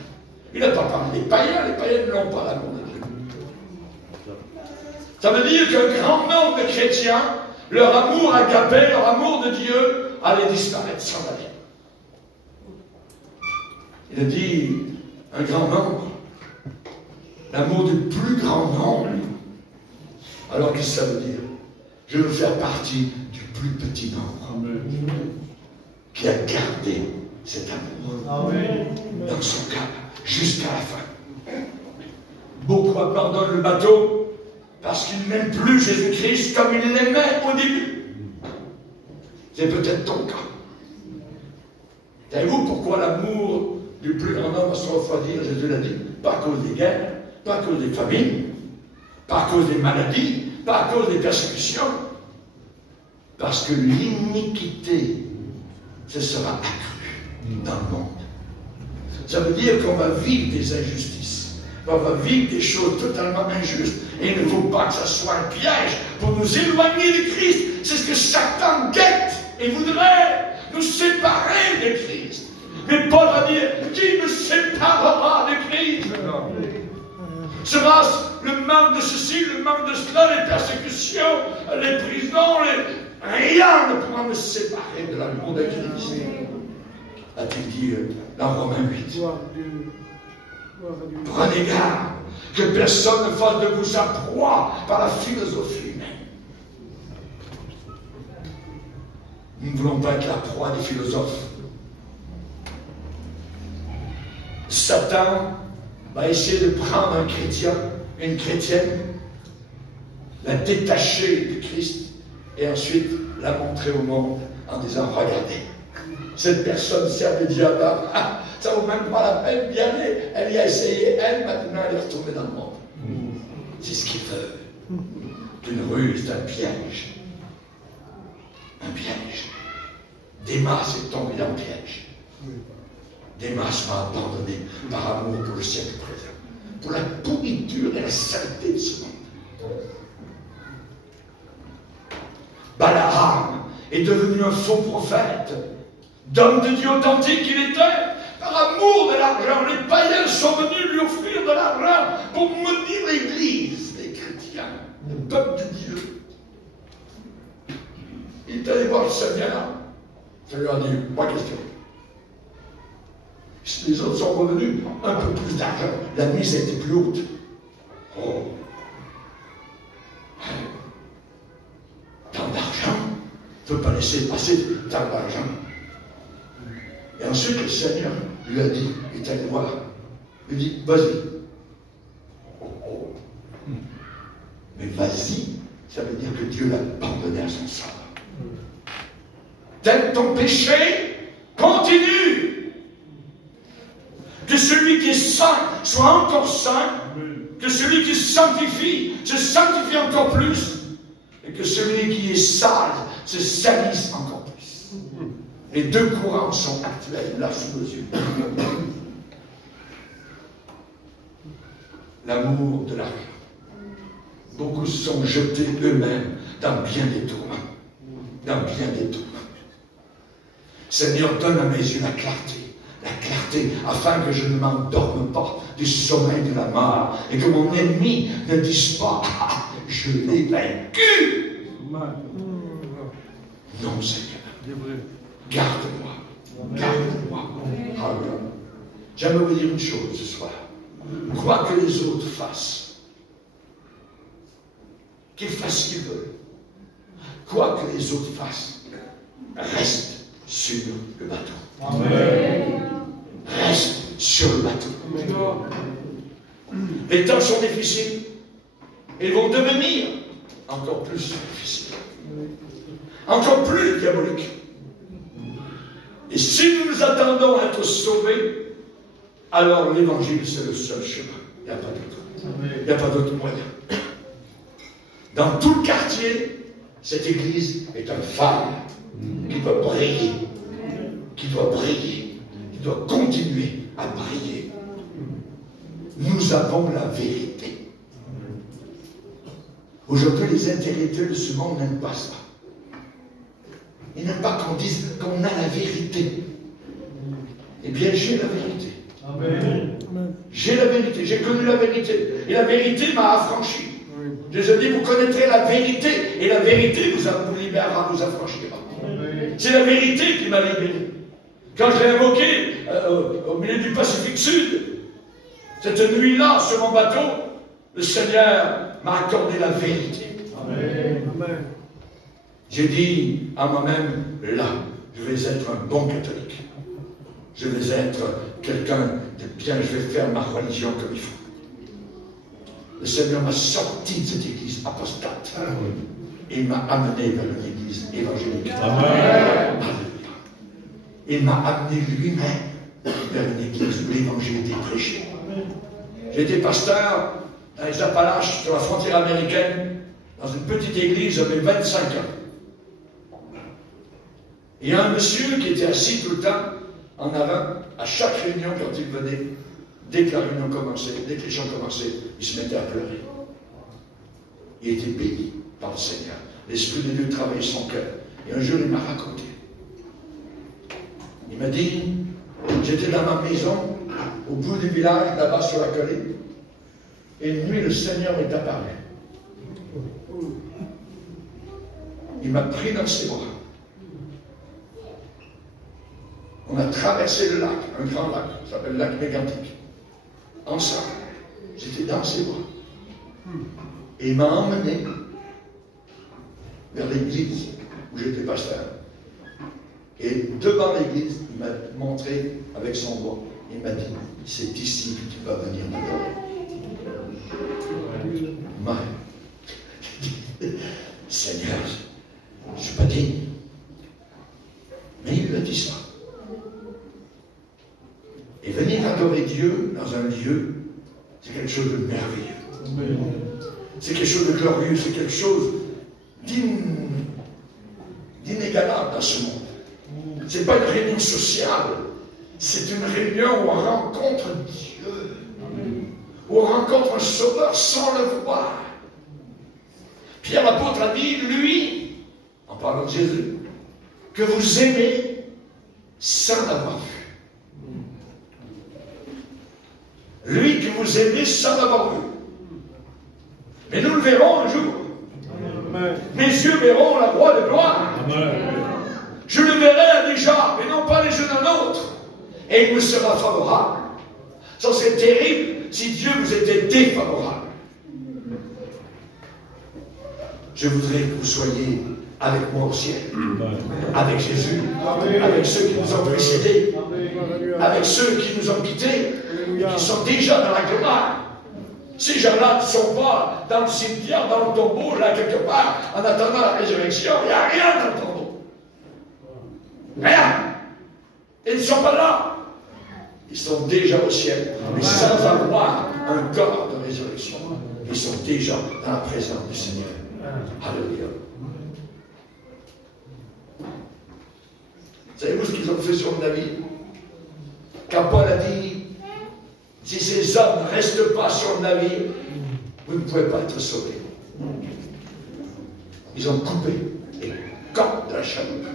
Il n'a pas parlé des païens, les païens n'ont pas l'amour de Dieu. Ça veut dire qu'un grand nombre de chrétiens, leur amour agapé, leur amour de Dieu, allait disparaître, s'en aller. Il a dit, un grand nombre, l'amour du plus grand nombre. Alors qu'est-ce que ça veut dire? Je veux faire partie du plus petit nombre. Amen. Qui a gardé cet amour. Amen. Dans son cœur, jusqu'à la fin. Beaucoup abandonnent le bateau parce qu'ils n'aiment plus Jésus-Christ comme ils l'aimaient au début. C'est peut-être ton cas. Savez-vous pourquoi l'amour du plus grand homme va se refroidir? Jésus l'a dit. Pas à cause des guerres, pas à cause des famines, pas à cause des maladies, pas à cause des persécutions. Parce que l'iniquité se sera accrue dans le monde. Ça veut dire qu'on va vivre des injustices. On va vivre des choses totalement injustes. Et il ne faut pas que ça soit un piège pour nous éloigner de Christ. C'est ce que Satan guette et voudrait nous séparer de Christ. Mais Paul va dire, qui me séparera de Christ? Sera-ce le manque de ceci, le manque de cela, les persécutions, les prisons, rien ne pourra me séparer de l'amour de Christ. A-t-il dit dans Romains 8. Prenez garde que personne ne fasse de vous sa proie par la philosophie humaine. Nous ne voulons pas être la proie des philosophes. Satan va essayer de prendre un chrétien, une chrétienne, la détacher de Christ et ensuite la montrer au monde en disant, regardez, cette personne sert de diable, ça ne vaut même pas la peine d'y aller, elle y a essayé, elle, maintenant elle est retournée dans le monde. C'est ce qu'il veut. D'une ruse, d'un piège. Un piège. Démas est tombé dans le piège. Démas m'a abandonné par amour pour le siècle présent, pour la pourriture et la saleté de ce monde. Balaam est devenu un faux prophète, d'homme de Dieu authentique qu'il était, par amour de l'argent. Les païens sont venus lui offrir de l'argent pour maudire l'Église, les chrétiens, le peuple de Dieu. Il est allé voir le Seigneur. Ça lui a dit, pas question. Les autres sont revenus, un peu plus d'argent. La mise était plus haute. Oh. Tant d'argent, on ne peut pas laisser passer tant d'argent. Et ensuite, le Seigneur lui a dit, il est allé voir, il lui dit, vas-y. Mais vas-y, ça veut dire que Dieu l'a abandonné à son sort. T'aimes ton péché, continue. Que celui qui est saint soit encore saint, que celui qui se sanctifie encore plus, et que celui qui est sale se salisse encore plus. Les deux courants sont actuels, là sous nos yeux. L'amour de l'argent. Beaucoup se sont jetés eux-mêmes dans bien des tourments. Dans bien des tourments. Seigneur, donne à mes yeux la clarté, afin que je ne m'endorme pas du sommeil de la mort, et que mon ennemi ne dise pas, ah, je l'ai vaincu. Non, Seigneur, garde-moi, garde-moi. J'aimerais vous dire une chose ce soir. Quoi que les autres fassent, qu'ils fassent ce qu'ils veulent, quoi que les autres fassent, reste sur le bateau. Amen. Reste sur le bateau. Les temps sont difficiles. Ils vont devenir encore plus difficiles. Encore plus diaboliques. Et si nous nous attendons à être sauvés, alors l'évangile, c'est le seul chemin. Il n'y a pas d'autre. Il n'y a pas d'autre moyen. Dans tout le quartier, cette église est un phare qui doit briller, qui doit continuer à briller. Nous avons la vérité. Aujourd'hui, les intellectuels de ce monde n'aiment pas ça. Ils n'aiment pas qu'on dise qu'on a la vérité. Eh bien, j'ai la vérité. Amen. J'ai la vérité, j'ai connu la vérité. Et la vérité m'a affranchi. Jésus dit, vous connaîtrez la vérité, et la vérité vous libérera, vous affranchira. C'est la vérité qui m'a libéré. Quand je l'ai invoqué au milieu du Pacifique Sud, cette nuit-là, sur mon bateau, le Seigneur m'a accordé la vérité. Amen. J'ai dit à moi-même, là, je vais être un bon catholique. Je vais être quelqu'un de bien, je vais faire ma religion comme il faut. Le Seigneur m'a sorti de cette église apostate. Et il m'a amené vers une église évangélique. Amen. Il m'a amené lui-même vers une église où l'évangile était prêché. J'étais pasteur dans les Appalaches, sur la frontière américaine, dans une petite église, j'avais 25 ans. Il y a un monsieur qui était assis tout le temps en avant, à chaque réunion quand il venait, dès que la réunion commençait, dès que les chants commençaient, il se mettait à pleurer. Il était béni par le Seigneur. L'Esprit de Dieu travaillait son cœur. Et un jour, il m'a raconté. Il m'a dit, j'étais dans ma maison, au bout du village, là-bas sur la colline, et une nuit, le Seigneur est apparu. Il m'a pris dans ses bras. On a traversé le lac, un grand lac, ça s'appelle le lac Mégantic. Ensemble. J'étais dans ses bras. Et il m'a emmené vers l'église où j'étais pasteur. Et devant l'église, il m'a montré avec son doigt. Il m'a dit, c'est ici que tu vas venir m'adorer. Seigneur, je ne suis pas digne. Mais il lui a dit ça. Et venir adorer Dieu dans un lieu, c'est quelque chose de merveilleux. C'est quelque chose de glorieux, c'est quelque chose d'inégalable dans ce monde. Ce n'est pas une réunion sociale, c'est une réunion où on rencontre Dieu, où on rencontre un sauveur sans le voir. Pierre l'apôtre a dit, lui, en parlant de Jésus, que vous aimez sans l'avoir vu. Lui que vous aimez sans l'avoir vu. Mais nous le verrons un jour. Amen. Mes yeux verront la gloire de gloire. Amen. Je le verrai déjà, mais non pas les yeux d'un autre. Et il me sera favorable. Ça serait terrible si Dieu vous était défavorable. Je voudrais que vous soyez avec moi au ciel. Amen. Avec Jésus. Amen. Avec ceux qui nous ont précédés. Amen. Avec ceux qui nous ont quittés. Qui sont déjà dans la gloire. Ces gens-là ne sont pas dans le cimetière, dans le tombeau, là quelque part, en attendant la résurrection. Il n'y a rien dans le tombeau. Rien. Ils ne sont pas là. Ils sont déjà au ciel, mais sans avoir un corps de résurrection. Ils sont déjà dans la présence du Seigneur. Alléluia. Savez-vous ce qu'ils ont fait sur le navire? Quand Paul a dit, si ces hommes ne restent pas sur le navire, vous ne pouvez pas être sauvés. Ils ont coupé les cordes de la chaloupe.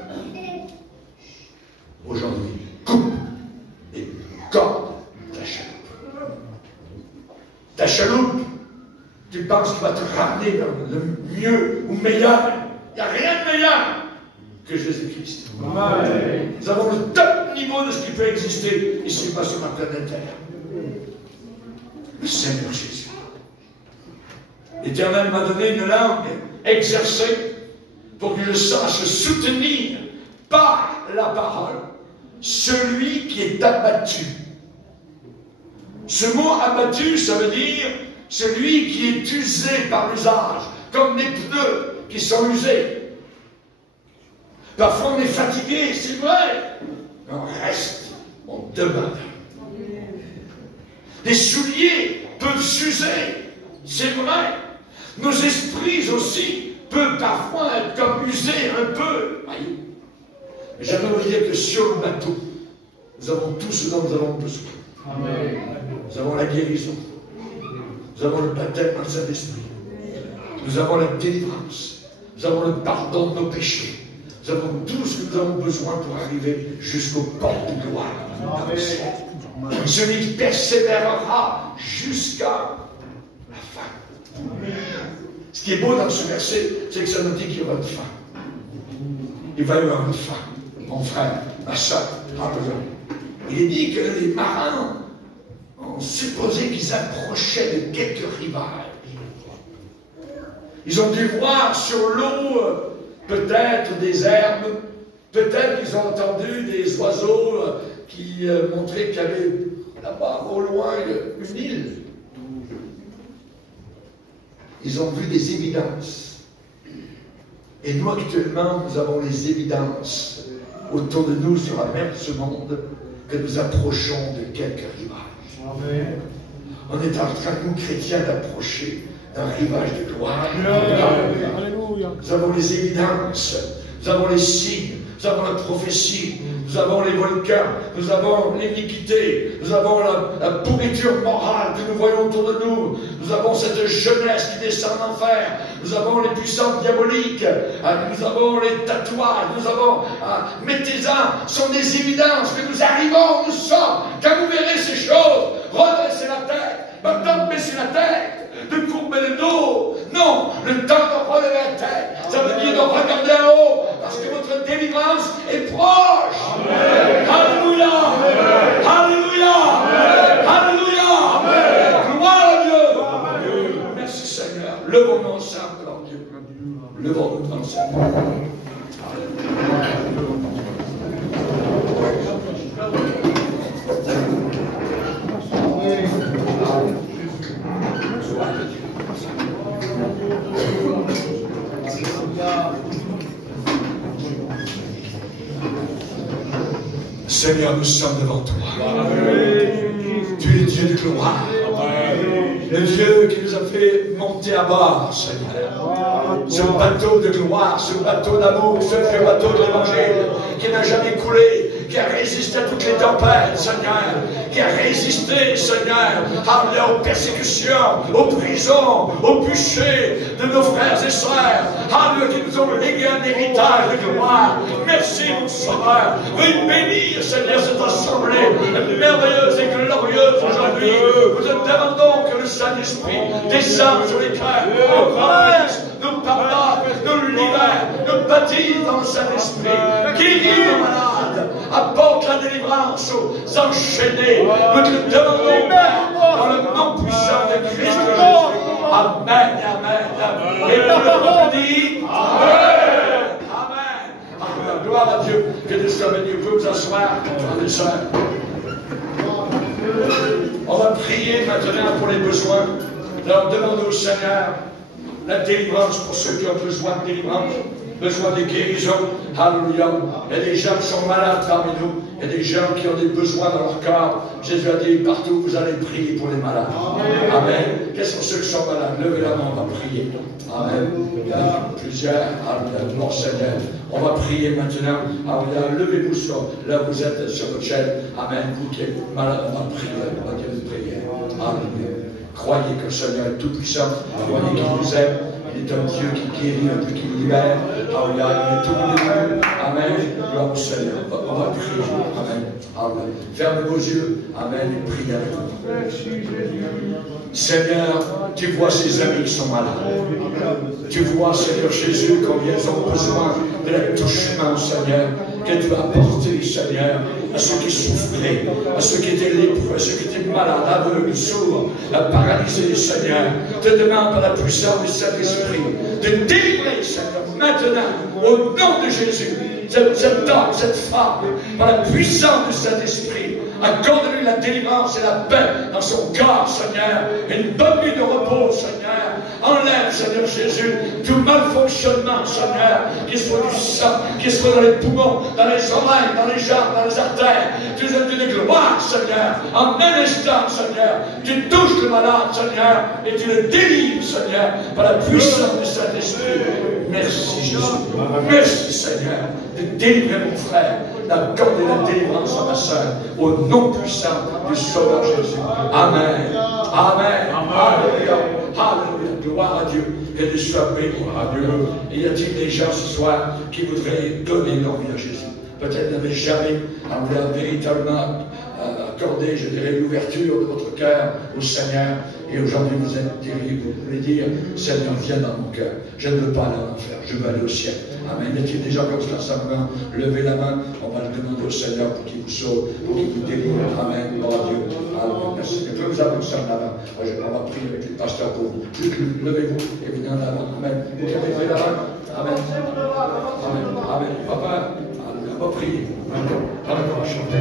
aujourd'hui, coupe et corde ta chaloupe. Ta chaloupe, tu penses qu'il va te ramener vers le mieux ou meilleur. Il n'y a rien de meilleur que Jésus-Christ. Nous avons le top niveau de ce qui peut exister ici-bas sur la planète Terre. Le Seigneur Jésus. L'Éternel m'a donné une langue exercée pour que je sache soutenir par la parole celui qui est abattu. Ce mot abattu, ça veut dire celui qui est usé par l'usage, comme des pneus qui sont usés. Parfois on est fatigué, c'est vrai, mais on reste, on demeure. Les souliers peuvent s'user, c'est vrai. Nos esprits aussi peuvent parfois être comme usés un peu. Voyez. Mais j'aimerais vous dire que sur le bateau, nous avons tout ce dont nous avons besoin. Amen. Nous avons la guérison. Nous avons le baptême dans le Saint-Esprit. Nous avons la délivrance. Nous avons le pardon de nos péchés. Nous avons tout ce que nous avons besoin pour arriver jusqu'au port de gloire dans le ciel. Celui qui persévérera jusqu'à la fin. Ce qui est beau dans ce verset, c'est que ça nous dit qu'il y aura une fin. Il va y avoir une fin, mon frère, ma soeur. Il est dit que les marins ont supposé qu'ils approchaient de quelques rivages. Ils ont dû voir sur l'eau peut-être des herbes, peut-être qu'ils ont entendu des oiseaux qui montraient qu'il y avait là-bas au loin une île. Ils ont vu des évidences. Et nous actuellement, nous avons les évidences autour de nous sur la mer de ce monde que nous approchons de quelques rivages. Amen. On est en train, nous chrétiens, d'approcher d'un rivage de gloire. Alléluia. Nous avons les évidences, nous avons les signes, nous avons la prophétie, nous avons les volcans, nous avons l'iniquité, nous avons la pourriture morale que nous voyons autour de nous, nous avons cette jeunesse qui descend en enfer, nous avons les puissances diaboliques, nous avons les tatouages, nous avons, mettez-en, sont des évidences que nous arrivons, nous sommes, quand vous verrez ces choses, redressez la tête, maintenant baissez la tête, de courber le dos. Non, le temps de relever la tête, ça veut dire de regarder en haut, parce que votre délivrance est proche. Amen. Alléluia. Amen. Alléluia. Amen. Alléluia. Amen. Gloire à Dieu. Amen. Merci Seigneur. Levons-nous ensemble devant Dieu. Levons-nous devant le Seigneur. Seigneur, nous sommes devant toi. Tu es Dieu de gloire. Le Dieu qui nous a fait monter à bord, Seigneur. Ce bateau de gloire, ce bateau d'amour, ce vieux bateau de l'évangile qui n'a jamais coulé, qui a résisté à toutes les tempêtes, Seigneur, qui a résisté, Seigneur, aux persécutions, aux prisons, aux péchés de nos frères et sœurs, qui nous ont légué un héritage de gloire. Merci, mon Sauveur. Veuillez bénir, Seigneur, cette assemblée merveilleuse et glorieuse aujourd'hui. Nous te demandons que le Saint-Esprit descende sur les cœurs, nous remplisse, nous pardonne, nous libère, nous baptise dans le Saint-Esprit, guérit nos malades, apporte la délivrance aux enchaînés. Nous te demandons, Père, dans le nom puissant de Christ Jésus. Amen, amen, amen. Et pour le peuple dit, Amen. Amen. Amen. Gloire à Dieu. Que Dieu soit béni. Vous pouvez vous asseoir, frères et sœurs. On va prier maintenant pour les besoins. Alors demandez au Seigneur la délivrance pour ceux qui ont besoin de délivrance, besoin de guérison. Alléluia. Il y a des gens qui sont malades parmi nous. Il y a des gens qui ont des besoins dans leur corps. Jésus a dit, partout où vous allez prier pour les malades. Amen. Amen. Quels sont ceux qui sont malades? Levez la main, on va prier. Amen. Il y en a plusieurs. Alléluia. Mon Seigneur. On va prier maintenant. Alléluia. Levez-vous là où vous êtes sur votre chaise. Amen. Vous qui êtes malade, on va prier. On va dire une prière. Alléluia. Croyez que le Seigneur est tout puissant. Croyez qu'il vous aime. est un Dieu qui guérit, un Dieu qui libère. Alléluia. Il est tout le monde. Amen. Gloire au Seigneur. On va prier. Amen. Amen. Ferme vos yeux. Amen. Et prie avec nous. Seigneur, tu vois ces amis qui sont malades. Tu vois, Seigneur Jésus, combien ils ont besoin de l'attouchement, Seigneur, que tu as apporté, Seigneur, à ceux qui souffraient, à ceux qui étaient lépreux, à ceux qui étaient malades, aveugles, sourds, paralysés, Seigneur. Je te demande par la puissance du Saint-Esprit de délivrer, Seigneur, maintenant, au nom de Jésus, cet homme, cette femme, par la puissance du Saint-Esprit. Accorde-lui la délivrance et la paix dans son corps, Seigneur. Une bonne nuit de repos, Seigneur. Enlève, Seigneur Jésus, tout malfonctionnement, Seigneur. Qu'il soit du sang, qu'il soit dans les poumons, dans les oreilles, dans les jambes, dans les artères. Tu es un Dieu de gloire, Seigneur. En un instant, Seigneur, tu touches le malade, Seigneur, et tu le délivres, Seigneur, par la puissance du Saint-Esprit. Merci, Jésus. Merci, Seigneur, de délivrer mon frère, d'accorder la délivrance à ma soeur, au nom puissant du Sauveur Jésus. Amen. Amen. Alléluia. Alléluia. Gloire à Dieu. Et de soit béni à Dieu. Et y a-t-il des gens ce soir qui voudraient donner leur vie à Jésus? Peut-être n'avez jamais véritablement accordé, je dirais, l'ouverture de votre cœur au Seigneur. Et aujourd'hui, vous êtes terrible. Vous voulez dire, Seigneur, viens dans mon cœur. Je ne veux pas aller en enfer, je veux aller au ciel. Amen. Y a-t-il des gens comme cela? Simplement, levez la main. On va le demander au Seigneur pour qu'il vous sauve, pour qu'il vous délivre. Amen. Gloire à Dieu. Amen. Merci. Et puis vous avancer en avant. On va prier avec les pasteurs pour vous. Levez-vous et venez en avant. Amen. Vous qui avez levé la main. Amen. Amen. Amen. Papa, on va prier. Amen. On va chanter.